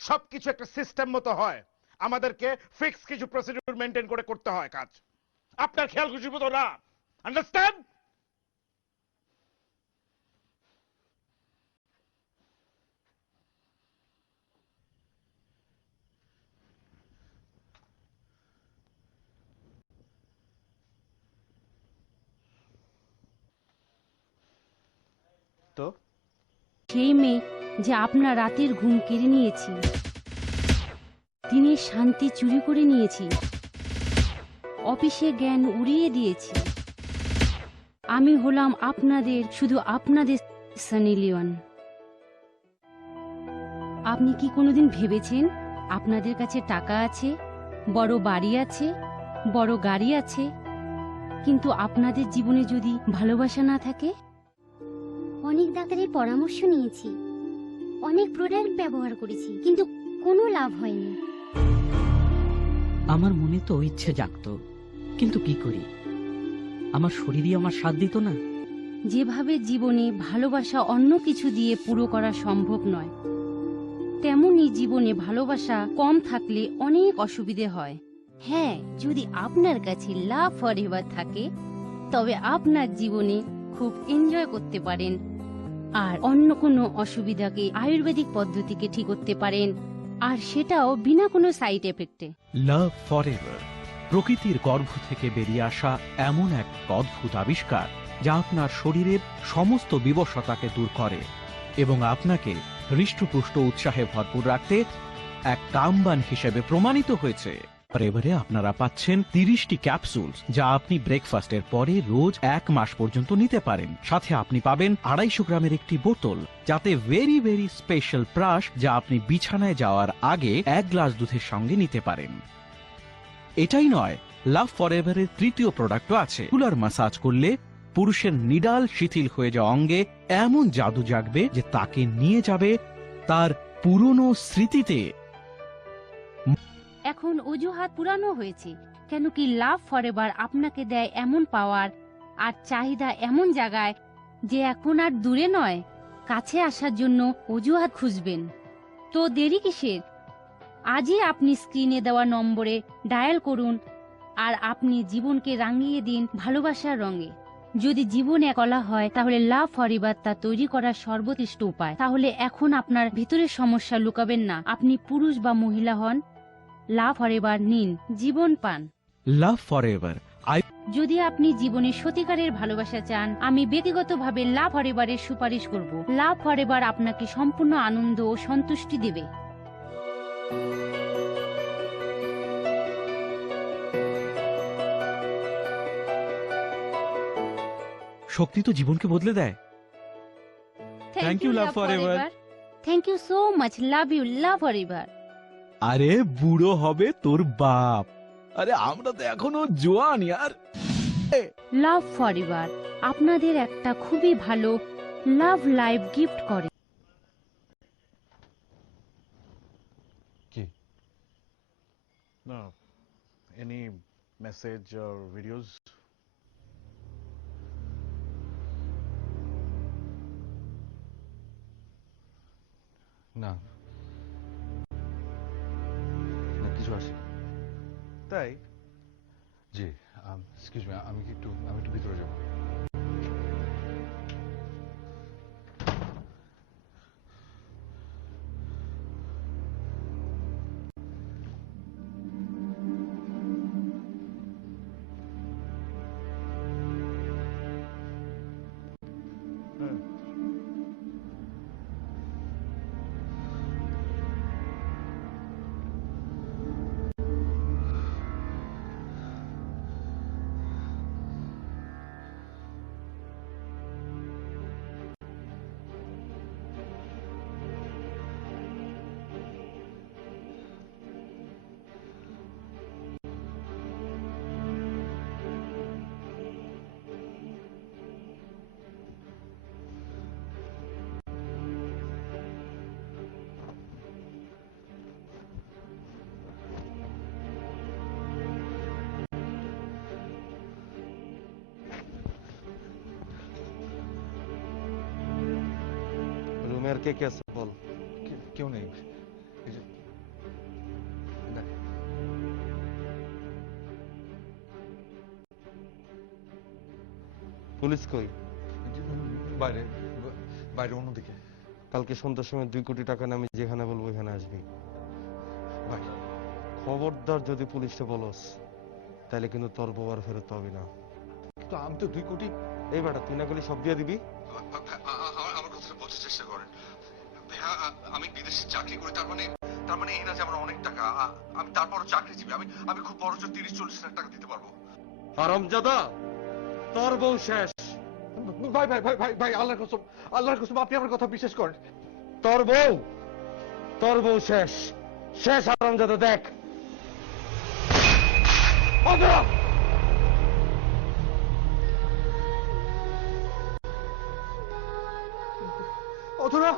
সবকিছু একটা সিস্টেম মতো হয়। আমাদেরকে ফিক্স কিছু প্রসিডিউর মেনটেন করে করতে হয় কাজ। আপনার খেয়াল খুশি মতো না। আন্ডারস্ট্যান্ড? তো সেই মেয়ে যে আপনার রাতের ঘুম কেড়ে নিয়েছি, দিনের শান্তি চুরি করে নিয়েছি, অফিসে জ্ঞান উড়িয়ে দিয়েছি, আমি হলাম আপনাদের, শুধু আপনাদের সানি লিওন। আপনি কি কোনোদিন ভেবেছেন আপনাদের কাছে টাকা আছে, বড় বাড়ি আছে, বড় গাড়ি আছে, কিন্তু আপনাদের জীবনে যদি ভালোবাসা না থাকে? অনেক ডাক্তারের পরামর্শ নিয়েছি, অনেক প্রোডাক্ট ব্যবহার করেছি, কিন্তু কোনো লাভ হয়নি। আমার মনে তো ইচ্ছে জাগতো, কিন্তু কি করি, আমার শরীরই আমার সাথ দিত না। যেভাবে জীবনে ভালোবাসা অন্য কিছু দিয়ে পুরো করা সম্ভব নয়, তেমনি জীবনে ভালোবাসা কম থাকলে অনেক অসুবিধে হয়। হ্যাঁ, যদি আপনার কাছে লাভ ফরএভার থাকে তবে আপনার জীবনে খুব এনজয় করতে পারেন, আর অন্য কোনো অসুবিধাকে আয়ুর্বেদিক পদ্ধতিকে ঠিক করতে পারেন, আর সেটাও বিনা কোনো সাইড এফেক্টে। লাভ ফরএভার প্রকৃতির গর্ভ থেকে বেরিয়ে আসা এমন এক অদ্ভুত আবিষ্কার যা আপনার শরীরের সমস্ত বিবশতাকে দূর করে এবং আপনাকে হৃষ্টপুষ্ট উৎসাহে ভরপুর রাখতে এক কামবান হিসেবে প্রমাণিত হয়েছে। ফরএভারে আপনারা পাচ্ছেন 30টি ক্যাপসুল যা আপনি ব্রেকফাস্টের পরে রোজ 1 মাস পর্যন্ত নিতে পারেন। সাথে আপনি পাবেন 250 গ্রামের একটি বোতল, যাতে ভেরি ভেরি স্পেশাল ব্রাশ যা আপনি বিছানায় যাওয়ার আগে 1 গ্লাস দুধের সঙ্গে নিতে পারেন। এটাই নয়, লাভ ফরএভারের তৃতীয় প্রোডাক্টও আছে। রেগুলার মাসাজ করলে পুরুষের নিডাল শিথিল হয়ে যাওয়া অঙ্গে এমন জাদু জাগবে যে তাকে নিয়ে যাবে তার পুরনো স্মৃতিতে। এখন অজুহাত পুরানো হয়েছে, কেন কি লাভ ফরএভার আপনাকে দেয় এমন পাওয়ার আর চাহিদা এমন জায়গায় যে এখন আর দূরে নয়, কাছে আসার জন্য অজুহাত খুঁজবেন। তো দেরি কিসের? আজই আপনি স্ক্রিনে দেওয়া নম্বরে ডায়াল করুন আর আপনি জীবনকে রাঙিয়ে দিন ভালোবাসার রঙে। যদি জীবনে কলা হয় তাহলে লাভ ফরএভার তা তৈরি করার সর্বোৎকৃষ্ট উপায়। তাহলে এখন আপনার ভিতরের সমস্যা লুকাবেন না, আপনি পুরুষ বা মহিলা হন, লাভ ফরএভার নিন, জীবন পান। লাভ ফরএভার। যদি আপনি জীবনে সত্যিকারের ভালোবাসা চান, আমি ব্যক্তিগতভাবে লাভ ফরএভারের সুপারিশ করব। লাভ ফরএভার আপনাকে সম্পূর্ণ আনন্দ ও সন্তুষ্টি দেবে। শক্তি তো জীবনকে বদলে দেয়। Thank you love forever. Thank you so much, love you love forever. আরে বুড়ো হবে তোর বাপ, আরে আমরা তো এখনো জোয়ান ইয়ার। লাভ ফরএভার আপনাদের একটা খুবই ভালো লাভ লাইফ গিফট করে। কি? No. Any message or videos? না না, কিছু আসে। তাই? জি, এক্সকিউজ মি, আমি একটু ভিতরে যাব। আর কে কে আছে বল। কেউ নেই। এই যে দেখ। পুলিশ কই? বাইরে বাইরে অন্যদিকে। কালকে সন্ধ্যার সময় 2 কোটি টাকা নিয়ে আমি যেখানে বলবো এখানে আসবি। ভাই খবরদার যদি পুলিশে বলস তাহলে কিন্তু তোর বউ আর ফেরত পাবি না। কিন্তু আমি তো 2 কোটি। এই বেটা তুই না করলে সব দিয়ে দিবি। আমার কথাটা বোঝার চেষ্টা করেন ভাইয়া। আমি বিদেশে চাকরি করি, তার মানে এই না যে আমার অনেক টাকা। আমি তারপরও চাকরিজীবী। আমি খুব বড় জোর 30-40 লাখ টাকা দিতে পারবো। হারামজাদা তোর বউ শেষ। ভাই ভাই ভাই ভাই ভাই আল্লাহর কসম আপনি আমার কথা বিশ্বাস করেন। তোর বউ শেষ শেষ। হারামজাদা দেখ। অধরা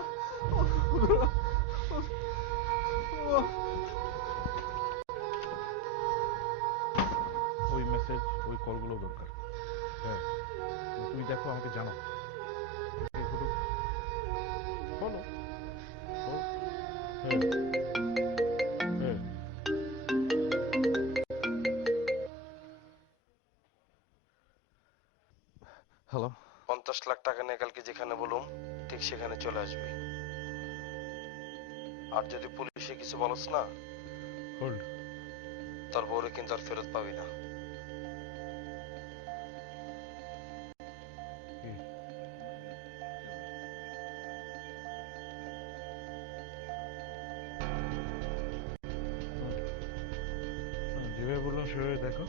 ওই মেসেজ ওই কলগুলো দরকার। হ্যাঁ তুমি দেখো, আমাকে জানাও। বলো। হ্যাঁ হ্যাঁ হ্যালো। 50 লাখ টাকা নিয়ে কালকে যেখানে বলুম ঠিক সেখানে চলে আসবি। আর যদি পুলিশে কিছু বলস না হোল্ড। তোর বউরে কিন্তু আর ফেরত পাবি না। যেভাবে বললাম সেভাবে দেখো।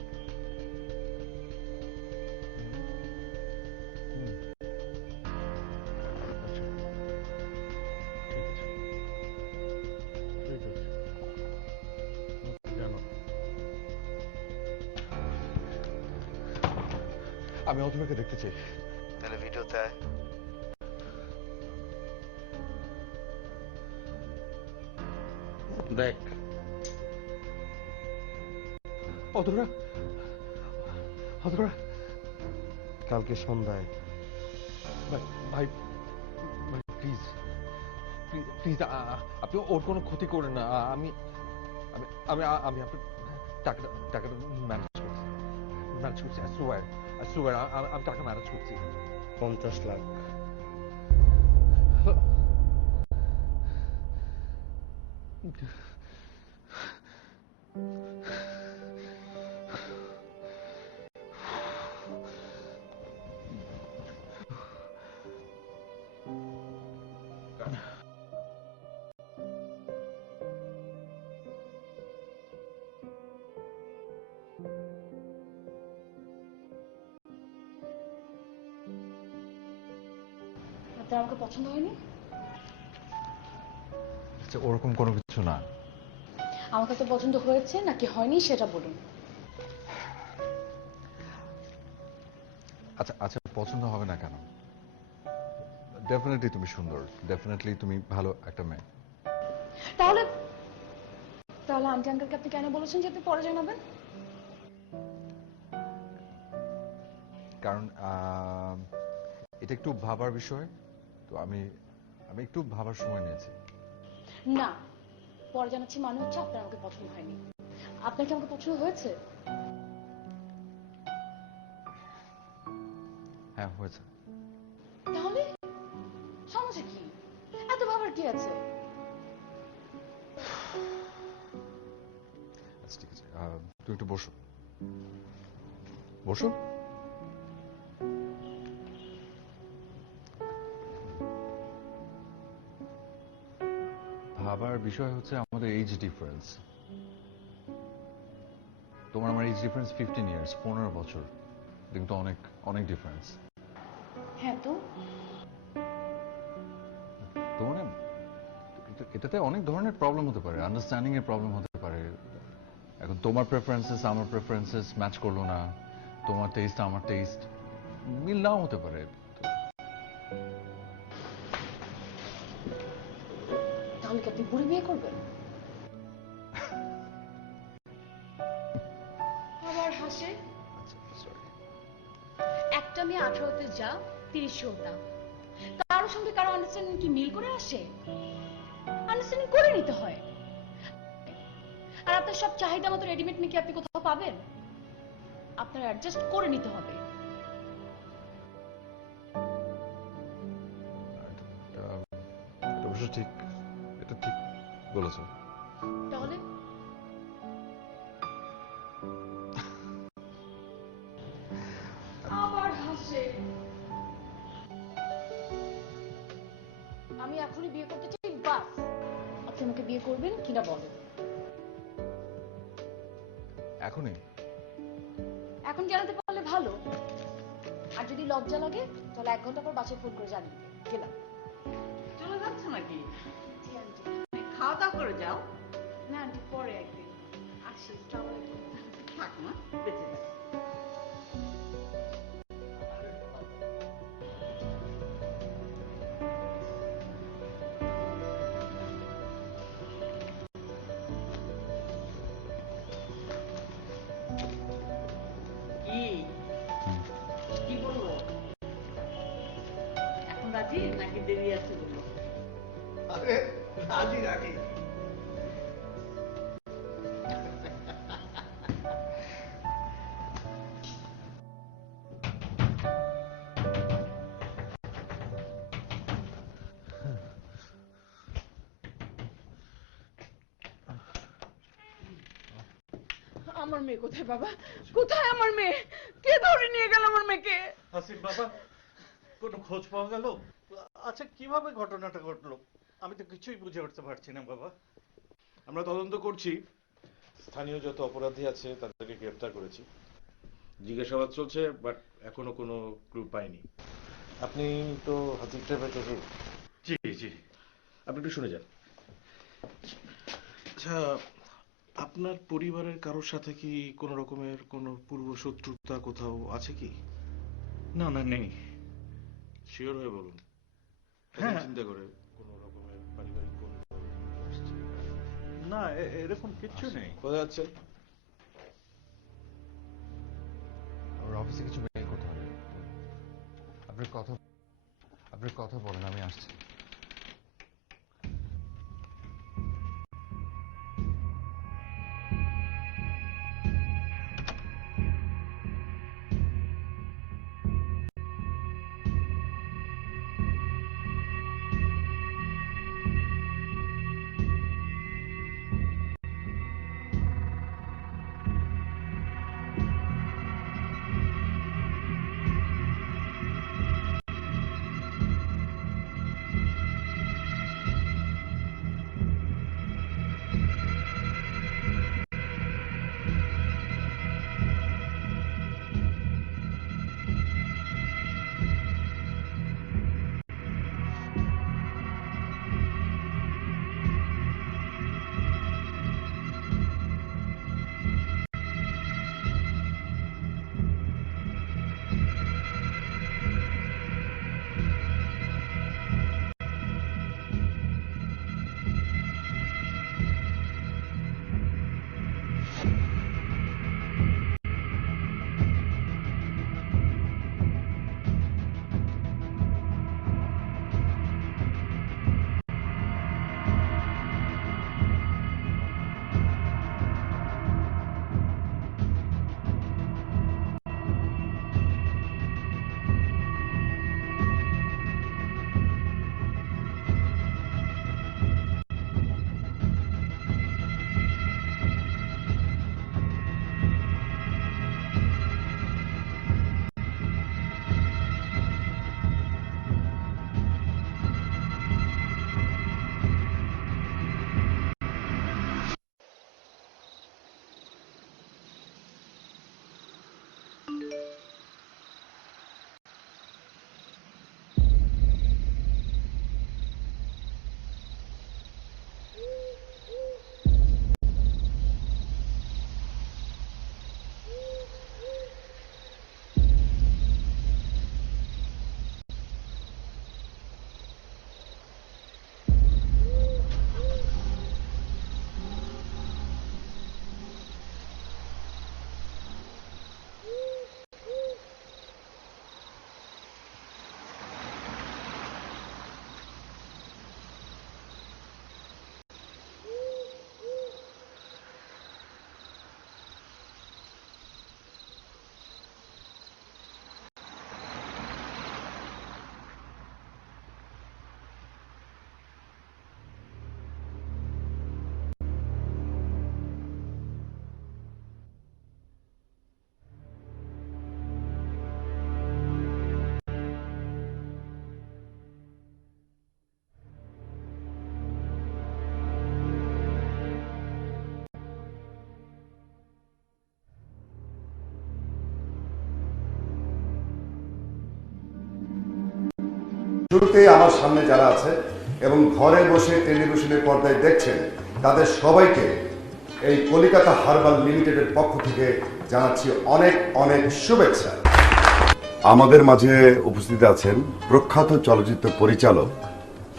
আমি অধরাকে দেখতে চাই। তাহলে ভিডিওতে আয়। দেখ অধরা কালকে সন্ধ্যায়। ভাই ভাই ভাই প্লিজ প্লিজ আপনি ওর কোনো ক্ষতি করেন না। আমি আমি আমি আমি আপনার টাকাটা ম্যানেজ করছি। I swear, আমি টাকা ম্যানেজ করছি। 50 লাখ। আপনার আমাকে পছন্দ হয়নি? আচ্ছা ওরকম কোনো কিছু না। আমার কাছে পছন্দ হয়েছে নাকি হয়নি সেটা বলুন। আচ্ছা আচ্ছা পছন্দ হবে না কেন? ডেফিনেটলি তুমি সুন্দর, ডেফিনেটলি তুমি ভালো একটা মেয়ে। তাহলে তাহলে আন্টি আঙ্কেলকে আপনি কেন বলেছেন যে আপনি পরে জানাবেন? কারণ এটা একটু ভাবার বিষয়, তো আমি একটু ভাবার সময় নিয়েছি। না, পরে জানাচ্ছি মানে হচ্ছে আপনার আমাকে পছন্দ হয়নি। আপনার কি আমাকে পছন্দ হয়েছে? হ্যাঁ হয়েছে। তাহলে সমস্যা কি? এত ভাবার কি আছে? আচ্ছা ঠিক আছে, তুমি একটু বসো বসো। ভাবার বিষয় হচ্ছে আমাদের এজ ডিফারেন্স। তোমার আমার এজ ডিফারেন্স 15 ইয়ার্স, 15 বছর। কিন্তু অনেক অনেক ডিফারেন্স। হ্যাঁ তো তোমার এটাতে অনেক ধরনের প্রবলেম হতে পারে, আন্ডারস্ট্যান্ডিং এর প্রবলেম হতে পারে। এখন তোমার প্রেফারেন্সেস আমার প্রেফারেন্সেস ম্যাচ করলো না, তোমার টেস্ট আমার টেস্ট মিল নাও হতে পারে। তাহলে কি আপনি বুড়ি বিয়ে করবেন? আবার হাসে। একটা মেয়ে 18তে যা 30 চলতা, তার কারোর সঙ্গে কারো আন্ডারস্ট্যান্ডিং কি মিল করে আসে? আন্ডারস্ট্যান্ডিং করে নিতে হয়। আর আপনার সব চাহিদা মতো রেডিমেড মেয়ে কি আপনি কোথাও পাবেন? আপনার অ্যাডজাস্ট করে নিতে হবে। এটা অবশ্য ঠিক, এটা ঠিক বলেছো। তাহলে আবার হাসে। আমি এখনই বিয়ে করতে চাই, বাস। আপনি আমাকে বিয়ে করবেন কিনা বলেন। এখনই? এখন জানাতে পারলে ভালো, আর যদি লজ্জা লাগে তাহলে 1 ঘন্টা পর বাসায় ফোন করে জানিয়ে দেবেন। গেলাম। চলে যাচ্ছে নাকি? খাওয়া দাওয়া করে যাও। না আন্টি, পরে একদিন আসি। থাক না, বেঁচে যাও। কি বললো? এখন রাজি নাকি দেরি আছে বললো? আরে রাজি রাজি। আমার মেয়ে কোথায় বাবা? কোথায় আমার মেয়ে? কে ধরে নিয়ে গেল আমার মেয়েকে? হাসিম বাবা, কোনো খোঁজ পাওয়া গেল? আচ্ছা, কিভাবে ঘটনাটা ঘটলো? আমি তো কিছুই বুঝে উঠতে পারছি না বাবা। আমরা তদন্ত করছি, স্থানীয় যত অপরাধী আছে তাদেরকে গ্রেফতার করেছি, জিজ্ঞাসাবাদ চলছে, বাট এখনো কোনো ক্লু পাইনি। আপনি তো হাতির টাইপের শ্বশুর। জি জি, আপনি একটু শুনে যান। আচ্ছা, আপনার পরিবারের কারোর সাথে কি কোনো রকমের কোনো পূর্ব শত্রুতা কোথাও আছে কি? না না, নেই। শিওর হয়ে বলুন। হ্যাঁ। চিন্তা করে কোনো রকমের পারিবারিক কোন না, এরকম কিচ্ছু নেই। কোথায় যাচ্ছেন? আমার অফিসে কিছু মেইল করতে হবে। আপনি কথা বলেন, আমি আসছি। শুরুতেই আমার সামনে যারা আছে এবং ঘরে বসে টেলিভিশনের পর্দায় দেখছেন তাদের সবাইকে এই কলিকাতা হার্বাল লিমিটেডের পক্ষ থেকে জানাচ্ছি অনেক অনেক শুভেচ্ছা। আমাদের মাঝে উপস্থিত আছেন প্রখ্যাত চলচ্চিত্র পরিচালক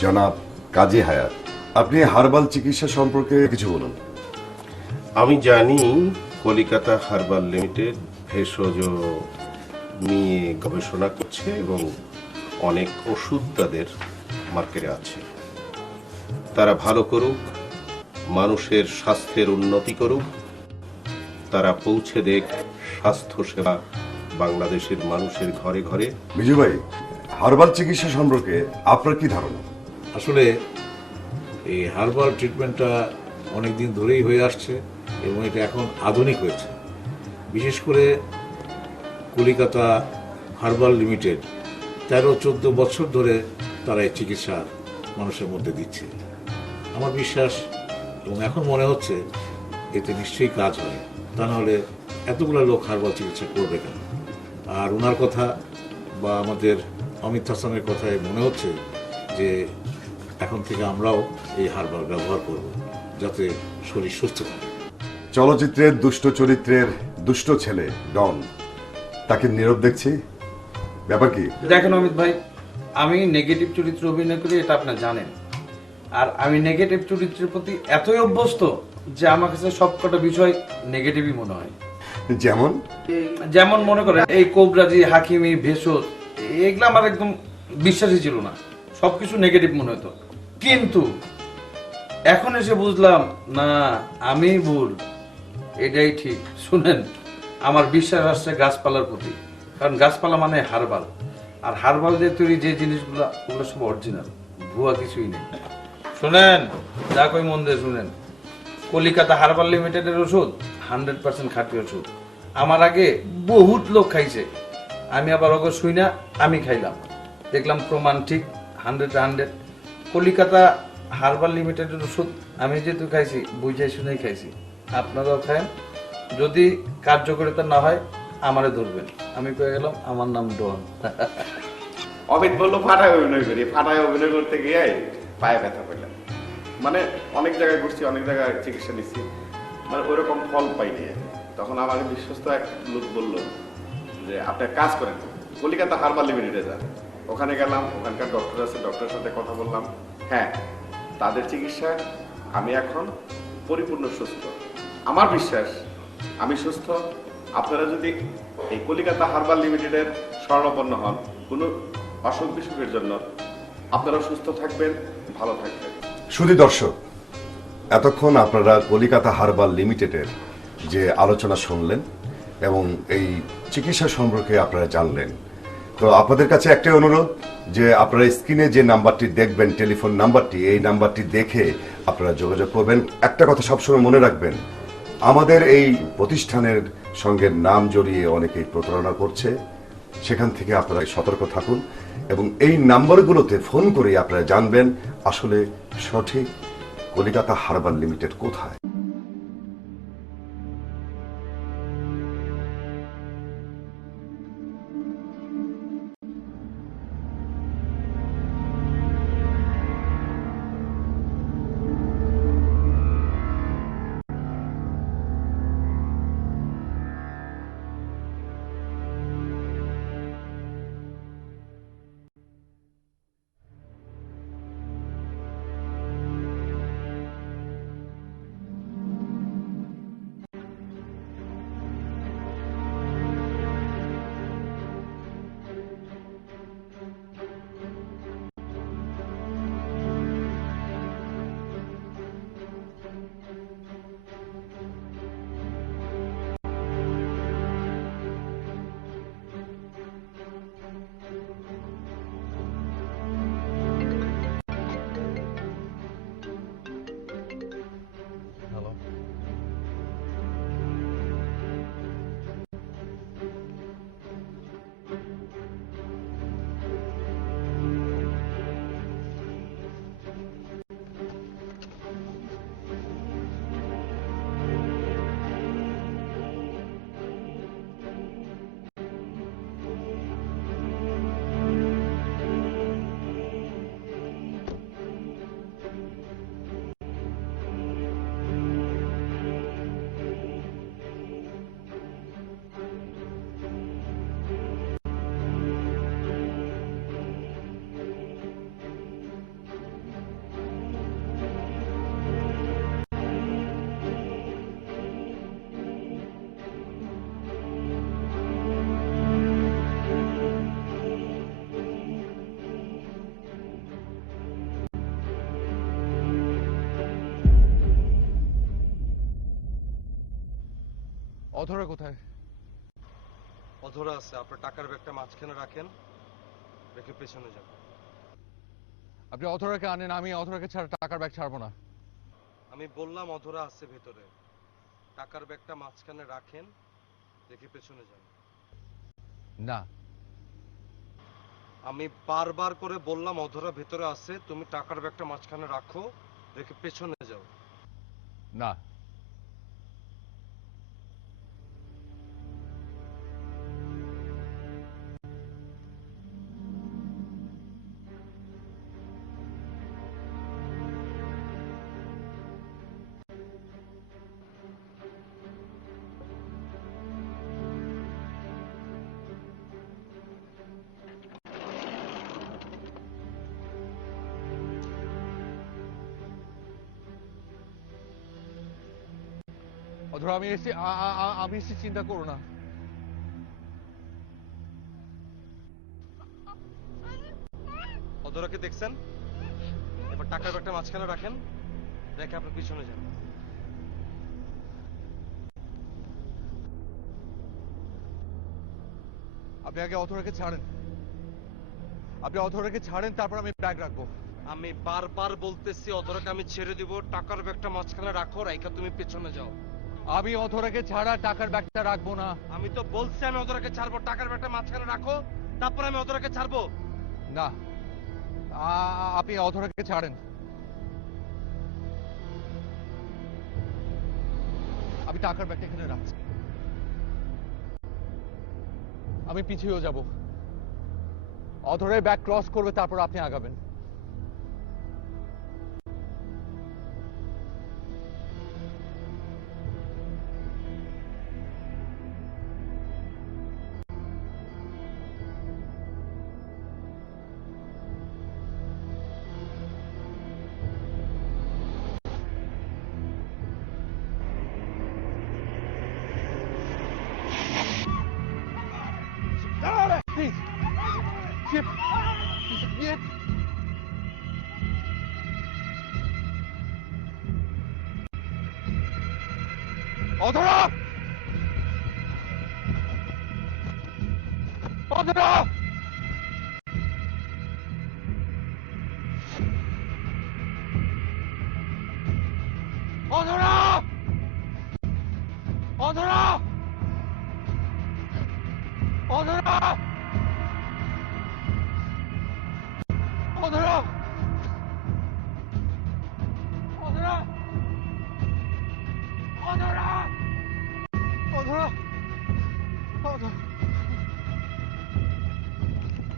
জনাব কাজী হায়াত। আপনি হার্বাল চিকিৎসা সম্পর্কে কিছু বলুন। আমি জানি কলিকাতা হার্বাল লিমিটেড ভেষজ নিয়ে গবেষণা করছে এবং অনেক ওষুধ তাদের মার্কেটে আছে। তারা ভালো করুক, মানুষের স্বাস্থ্যের উন্নতি করুক, তারা পৌঁছে দেখ স্বাস্থ্য সেবা বাংলাদেশের মানুষের ঘরে ঘরে। বিজু ভাই, হার্বাল চিকিৎসা সম্পর্কে আপনার কি ধারণা? আসলে এই হার্বাল ট্রিটমেন্টটা অনেকদিন ধরেই হয়ে আসছে এবং এটা এখন আধুনিক হয়েছে। বিশেষ করে কলিকাতা হার্বাল লিমিটেড 13-14 বছর ধরে তারা এই চিকিৎসা মানুষের মধ্যে দিচ্ছে। আমার বিশ্বাস এবং এখন মনে হচ্ছে এতে নিশ্চয়ই কাজ হয়, তা নাহলে এতগুলো লোক হার্বাল চিকিৎসা করবে কেন। আর ওনার কথা বা আমাদের অমিত হাসানের কথায় মনে হচ্ছে যে এখন থেকে আমরাও এই হার্বাল ব্যবহার করব যাতে শরীর সুস্থ থাকে। চলচ্চিত্রের দুষ্ট চরিত্রের দুষ্ট ছেলে ডন, তাকে নীরব দেখছি, ব্যাপার কি? দেখেন অমিত ভাই, আমি নেগেটিভ চরিত্রে অভিনয় করি, এটা আপনি জানেন। আর আমি নেগেটিভ চরিত্রের প্রতি এতই অভ্যস্ত যে আমার কাছে সবকটা বিষয় নেগেটিভই মনে হয়। যেমন মনে করেন এই কোবরাজি, হাকিমি, ভেষজ, এগুলো আমার একদম বিশ্বাসই ছিল না, সবকিছু নেগেটিভ মনে হতো। কিন্তু এখন এসে বুঝলাম না, আমি ভুল, এটাই ঠিক। শুনেন, আমার বিশ্বাস আসছে গাছপালার প্রতি, কারণ গাছপালা মানে হার্বাল, আর হার্বাল দিয়ে তৈরি যে জিনিসগুলো ওগুলো সব অরিজিনাল, ভুয়া কিছুই নেই। শুনেন, যা কই মন দিয়ে শুনেন, কলিকাতা হার্বাল লিমিটেডের ওষুধ 100% খাঁটি ওষুধ। আমার আগে বহুত লোক খাইছে, আমি আবার ওকে শুই না, আমি খাইলাম, দেখলাম প্রমাণ ঠিক 100 কলিকাতা হার্বাল লিমিটেডের ওষুধ আমি যেহেতু খাইছি, বুঝাই শুনেই খাইছি। আপনারাও খান, যদি কার্যকারিতা না হয় আমারে ধরবেন। আমি পেয়ে গেলাম, আমার নাম ডন। অমিত বললো ফাটায় অভিনয় করি, ফাটায় অভিনয় করতে গিয়ে পায়ে ব্যথা পেলাম। মানে অনেক জায়গায় ঘুরছি, অনেক জায়গায় চিকিৎসা নিচ্ছি, মানে ওইরকম ফল পাইনি। তখন আমাকে বিশ্বস্ত এক লোক বললো যে আপনি এক কাজ করেন, কলিকাতা হার্বাল লিমিটেডে যান। ওখানে গেলাম, ওখানকার ডক্টর আছে, ডক্টরের সাথে কথা বললাম। হ্যাঁ, তাদের চিকিৎসা আমি এখন পরিপূর্ণ সুস্থ। আমার বিশ্বাস আমি সুস্থ। আপনারা যদি এই কলিকাতা হার্বাল লিমিটেডের শরণাপন্ন হন কোনো অসুখ বিসুখের জন্য, আপনারা সুস্থ থাকবেন, ভালো থাকবেন। শুধু দর্শক, এতক্ষণ আপনারা কলিকাতা হার্বাল লিমিটেডের যে আলোচনা শুনলেন এবং এই চিকিৎসা সম্পর্কে আপনারা জানলেন। তো আপনাদের কাছে একটাই অনুরোধ যে আপনারা স্ক্রিনে যে নাম্বারটি দেখবেন, টেলিফোন নাম্বারটি, এই নাম্বারটি দেখে আপনারা যোগাযোগ করবেন। একটা কথা সবসময় মনে রাখবেন, আমাদের এই প্রতিষ্ঠানের সঙ্গে নাম জড়িয়ে অনেকেই প্রতারণা করছে, সেখান থেকে আপনারা সতর্ক থাকুন এবং এই নাম্বারগুলোতে ফোন করে আপনারা জানবেন আসলে সঠিক কলিকাতা হার্বাল লিমিটেড কোথায়। অধরা কোথায়? অধরা আছে, আপনার টাকার ব্যাগটা মাঝখানে রাখেন, রেখে পেছনে যান। আপনি অধরাকে আনেন, আমি অধরাকে ছাড়া টাকার ব্যাগ ছাড়বো না। আমি বললাম অধরা আছে ভেতরে, টাকার ব্যাগটা মাঝখানে রাখেন, রেখে পেছনে যান। না, আমি বারবার করে বললাম অধরা ভেতরে আছে, তুমি টাকার ব্যাগটা মাঝখানে রাখো, রেখে পেছনে যাও। না। অধরা, আমি এসে চিন্তা করো না। অধরাকে দেখছেন? এবার টাকার ব্যাগটা মাঝখানে রাখেন, রেখে আপনার পিছনে যান। আপনি আগে অধরাকে ছাড়েন, আপনি অধরাকে ছাড়েন, তারপর আমি ব্যাগ রাখবো। আমি বারবার বলতেছি অধরাকে আমি ছেড়ে দিব, টাকার ব্যাগটা মাঝখানে রাখো, রাইখা তুমি পেছনে যাও। আমি অধরাকে ছাড়া টাকার ব্যাগটা রাখবো না। আমি তো বলছি আমি অধরাকে ছাড়বো, টাকার ব্যাগটা মাঝখানে রাখো, তারপর আমি অধরাকে ছাড়বো। না, আপনি অধরাকে ছাড়েন। আমি টাকার ব্যাগটা এখানে রাখছি, আমি পিছিয়েও যাব। অধরাই ব্যাগ ক্রস করবে, তারপর আপনি আগাবেন। Please, Chip, Chip. অধরা! অধরা! অধরা! অধরা! অধরা! অধরা! অধরা! অধরা! অধরা!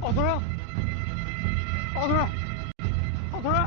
অধরা! অধরা! অধরা!